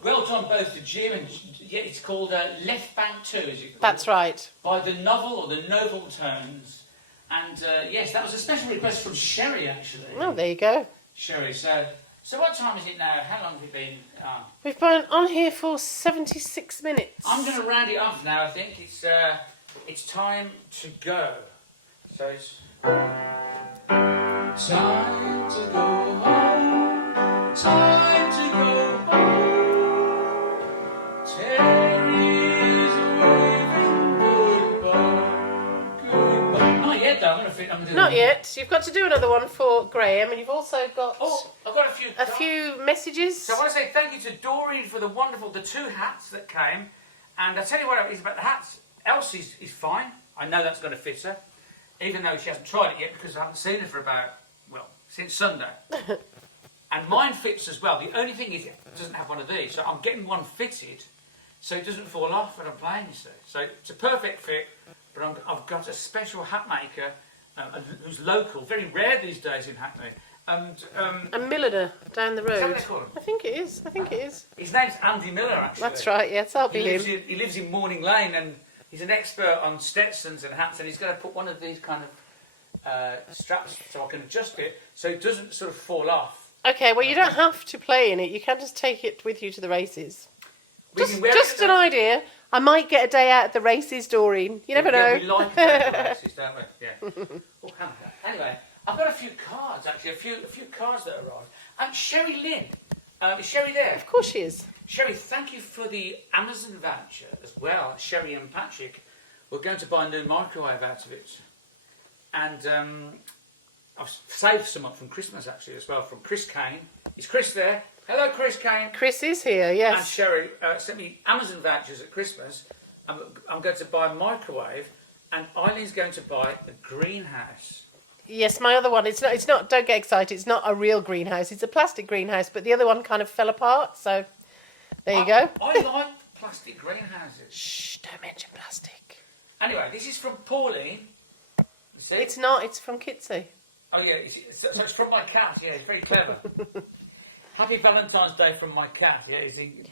well done both to Jim and yeah, it's called Left Bank 2, is it called? That's right. By the Novel or the Noble Tones. And yes, that was a special request from Sherry, actually. Oh, there you go. Sherry, so what time is it now? How long have we been? We've been on here for 76 minutes. I'm going to round it off now, I think. It's time to go. So it's... Time to go home, time to go home. Terry's waving goodbye. Not yet, though. I'm gonna do Not yet. You've got to do another one for Graham, and you've also got. Oh, I've got a few messages. So I want to say thank you to Doreen for the 2 hats that came, and I tell you what it is about the hats. Elsie's is fine. I know that's going to fit her, even though she hasn't tried it yet because I haven't seen her for about. Well, since Sunday. And mine fits as well. The only thing is it doesn't have one of these. So I'm getting one fitted so it doesn't fall off when I'm playing, you see. So it's a perfect fit, but I've got a special hat maker who's local, very rare these days in Hackney. And a milliner down the road. Is that what they call him? I think it is. His name's Andy Miller, actually. That's right, yes, I'll be him. He lives in Morning Lane and he's an expert on Stetsons and hats and he's going to put one of these kind of straps so I can adjust it so it doesn't sort of fall off. Okay, well you don't have to play in it. You can just take it with you to the races. Just an idea. I might get a day out at the races, Doreen. You never know. We like the races, don't we? Yeah. Anyway, I've got a few cards actually. A few cards that arrived. Sherry Lynn, is Sherry there? Of course she is. Sherry, thank you for the Amazon voucher as well. Sherry and Patrick, we're going to buy a new microwave out of it. And I've saved some up from Christmas actually as well, from Chris Kane. Is Chris there? Hello, Chris Kane. Chris is here, yes. And Sherry sent me Amazon vouchers at Christmas I'm going to buy a microwave, and Eileen's going to buy a greenhouse. Yes, my other one. It's not. Don't get excited. It's not a real greenhouse. It's a plastic greenhouse. But the other one kind of fell apart. So there you go. I like plastic greenhouses. Shh! Don't mention plastic. Anyway, this is from Pauline. See? It's not. It's from Kitsy. Oh yeah, so it's from my cat. Yeah, it's very clever. Happy Valentine's Day from my cat. Yeah,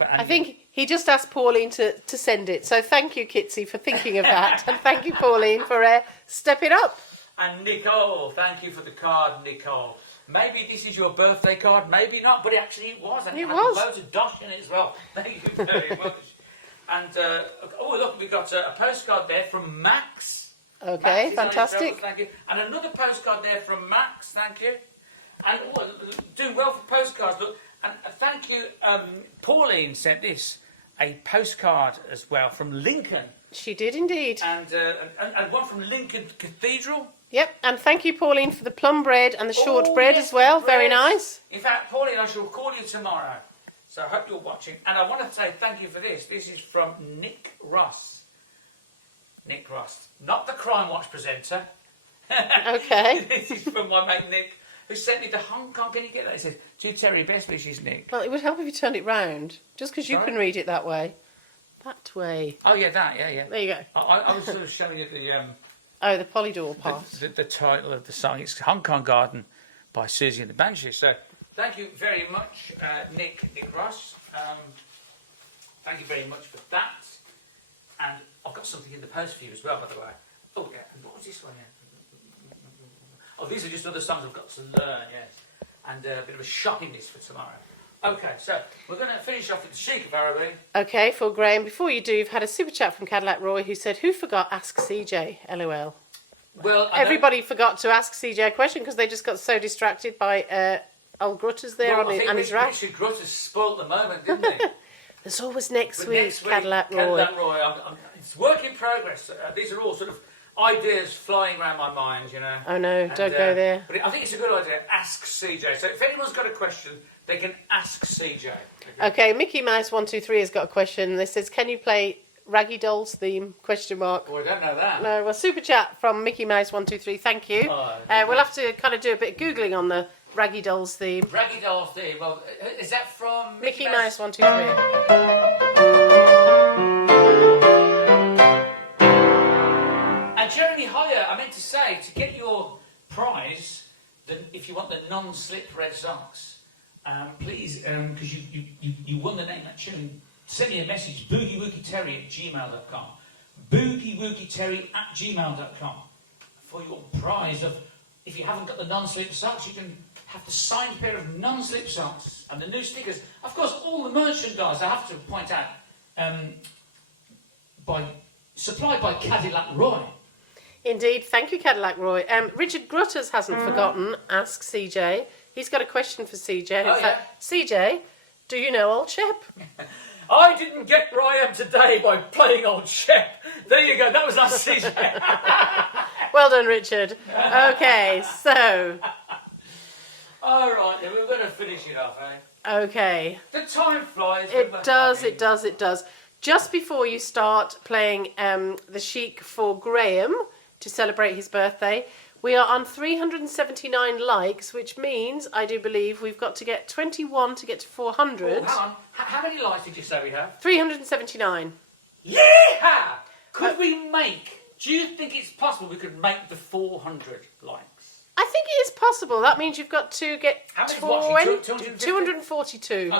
I think he just asked Pauline to send it. So thank you, Kitsy, for thinking of that, and thank you, Pauline, for stepping up. And Nicole, thank you for the card, Nicole. Maybe this is your birthday card, maybe not, but it was. And it had was. Loads of dosh in it as well. Thank you very much. And look, we've got a postcard there from Max. Okay, Max fantastic. Thank you. And another postcard there from Max. Thank you. And doing well for postcards. Look, and thank you. Pauline sent this, a postcard as well from Lincoln. She did indeed. And one from Lincoln Cathedral. Yep, and thank you, Pauline, for the plum bread and the shortbread as well. Very nice. In fact, Pauline, I shall call you tomorrow. So I hope you're watching. And I want to say thank you for this. This is from Nick Ross. Nick Ross. Not the Crime Watch presenter. Okay. This is from my mate Nick, who sent me to Hong Kong. Can you get that? It says, to Terry, best wishes, Nick. Well, it would help if you turned it round, just because you can read it that way. That way. Oh, yeah, that, yeah. There you go. I was sort of showing you the... the Polydor part. The title of the song. It's Hong Kong Garden by Susie and the Banshees. So, thank you very much, Nick Ross. Thank you very much for that. And I've got something in the post for you as well, by the way. Oh, yeah. What was this one here? Oh, these are just other songs I've got to learn, yes. And a bit of a shopping list for tomorrow. Okay, so we're going to finish off with the Chic of Araby. Okay, for Graham, before you do, you've had a super chat from Cadillac Roy who said, who forgot Ask CJ? LOL. Well, everybody forgot to ask CJ a question because they just got so distracted by old Grutters there on his rack. Richard Grutters spoilt the moment, didn't he? There's always next week, Cadillac Roy. Cadillac Roy. It's work in progress. These are all sort of ideas flying around my mind, you know. Oh no, don't go there. But I think it's a good idea. Ask CJ. So if anyone's got a question, they can ask CJ. Okay, Mickey Mouse 123 has got a question. This says, can you play Raggy Dolls theme? Question mark. Oh, I don't know that. No, well, super chat from Mickey Mouse 123. Thank you. We'll have to kind of do a bit of googling on the Raggy Dolls theme. Raggy Dolls theme. Well, is that from Mickey Mouse 123? And Jeremy Hoyer, I meant to say, to get your prize, if you want the non-slip red socks, please, because you won the name that tune, send me a message, boogiewoogie@gmail.com. boogiewoogie@gmail.com for your prize of, if you haven't got the non-slip socks, you can have the signed pair of non-slip socks and the new stickers. Of course, all the merchandise, I have to point out, supplied by Cadillac Roy. Indeed, thank you, Cadillac Roy. Richard Grutters hasn't forgotten, ask CJ. He's got a question for CJ. Oh, yeah? CJ, do you know Old Shep? I didn't get where I am today by playing Old Shep. There you go, that was nice, CJ. Well done, Richard. Okay, so... All right, then we're going to finish it off, eh? Okay. The time flies. It does. Just before you start playing the Chic for Graham to celebrate his birthday, we are on 379 likes, which means, I do believe, we've got to get 21 to get to 400. Oh, hang on. How many likes did you say we have? 379. Yeah! Could we make... Do you think it's possible we could make the 400 likes? I think it is possible. That means you've got to get How many watching? 242.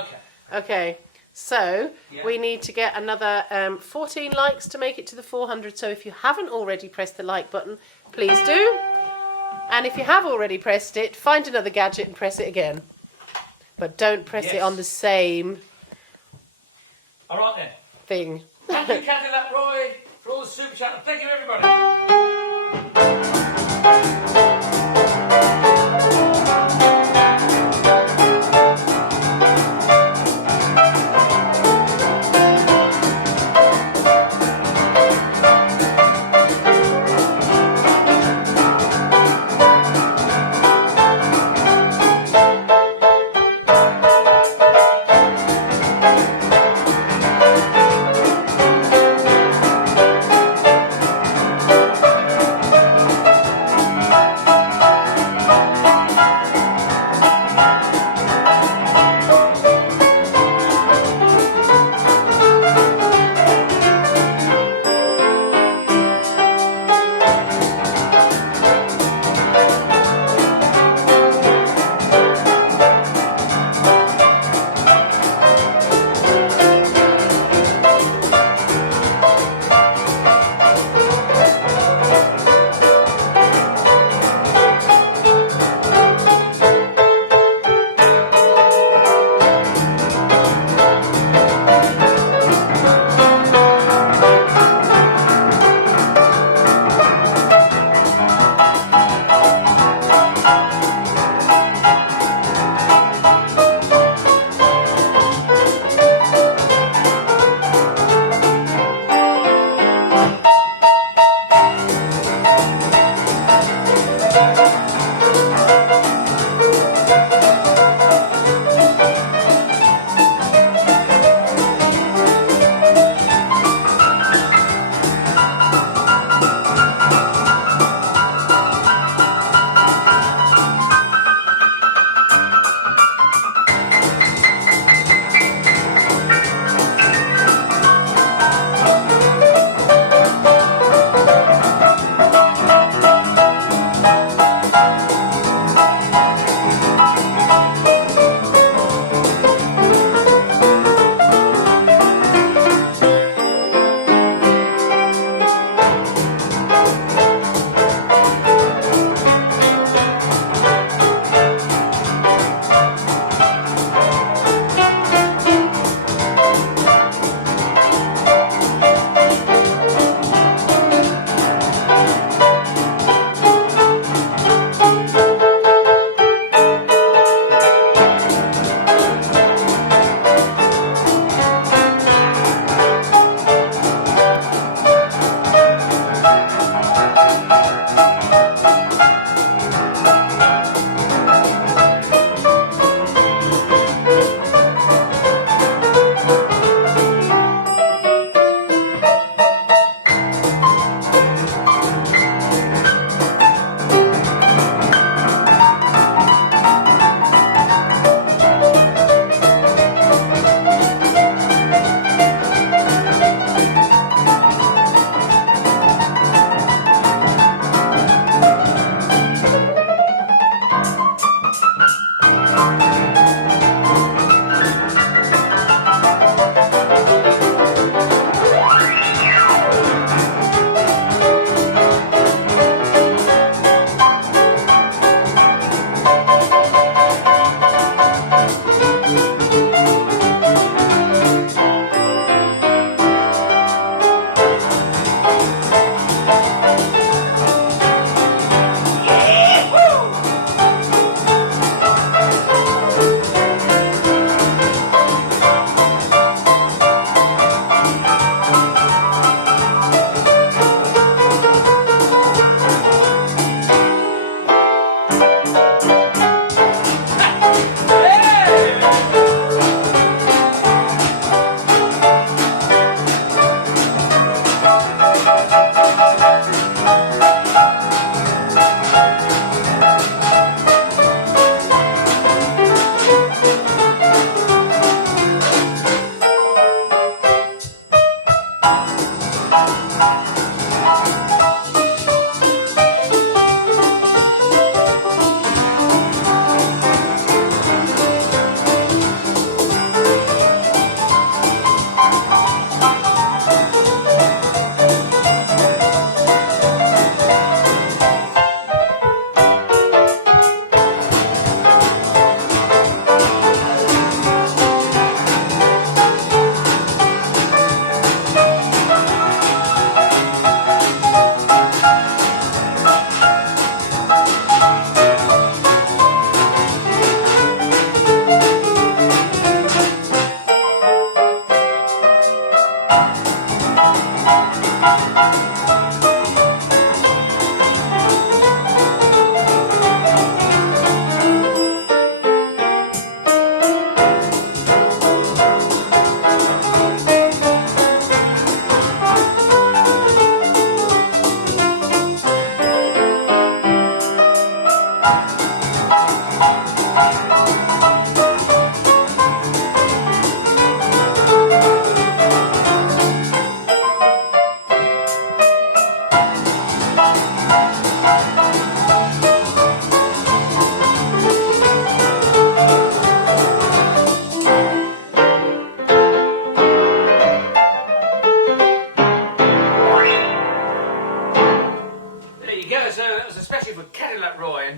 Okay. So, Yeah. we need to get another 14 likes to make it to the 400. So, if you haven't already pressed the like button, please do. And if you have already pressed it, find another gadget and press it again. But don't press it on the same All right, then. thing. Thank you, Cadillac Roy, for all the super chat. And thank you, everybody.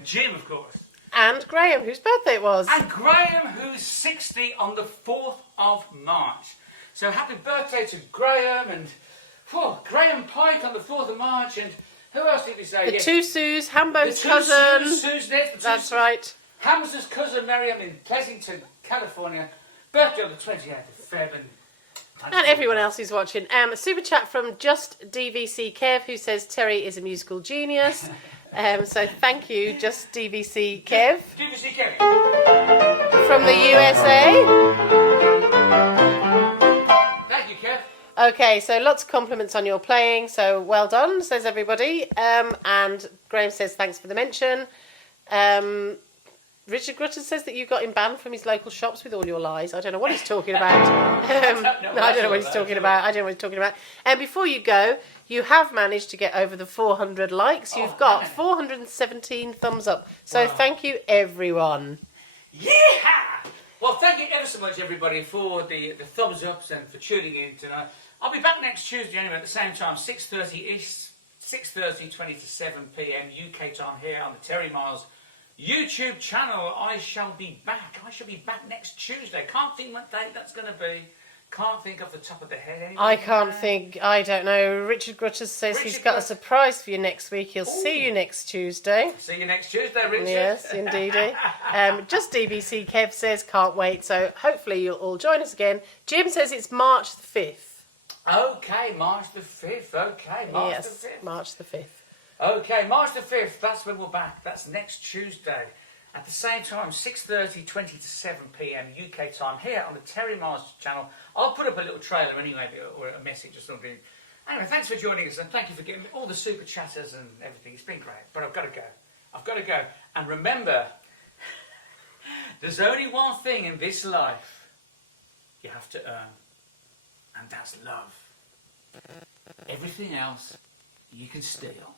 Jim, of course. And Graham, whose birthday it was. And Graham, who's 60 on the 4th of March. So happy birthday to Graham and Graham Pike on the 4th of March. And who else did we say? The two Sues, Hambo's the cousin. Two Sues, That's right. Hamster's cousin Miriam in Pleasanton, California. Birthday on the 28th of Feb. And everyone else who's watching. A super chat from Just DVC Kev, who says Terry is a musical genius. So thank you, Just DVC Kev. DVC Kev. From the USA. Thank you, Kev. Okay, so lots of compliments on your playing. So well done, says everybody. And Graham says thanks for the mention. Richard Grutter says that you got him banned from his local shops with all your lies. I don't know what he's talking about. I don't know what he's talking about. And before you go, you have managed to get over the 400 likes. You've got 417 thumbs up. So thank you, everyone. Yeah! Well, thank you ever so much, everybody, for the thumbs ups and for tuning in tonight. I'll be back next Tuesday anyway at the same time, 6:30-ish, 6:30, 20 to 7 p.m. UK time here on the Terry Miles YouTube channel. I shall be back next Tuesday. Can't think what date that's going to be. Can't think off the top of the head. Anyway. I can't think. I don't know. Richard Grutter says he's got a surprise for you next week. He'll see you next Tuesday. See you next Tuesday, Richard. Yes, indeedy. Just DBC Kev says can't wait. So hopefully you'll all join us again. Jim says it's March the 5th. Okay, March the 5th. Okay, March the 5th. March the 5th. Okay, March the 5th, that's when we're back. That's next Tuesday. At the same time, 6:30, 20 to 7 p.m. UK time here on the Terry Miles channel. I'll put up a little trailer anyway, or a message or something. Anyway, thanks for joining us and thank you for getting all the super chatters and everything. It's been great, but I've got to go. And remember, there's only one thing in this life you have to earn, and that's love. Everything else you can steal.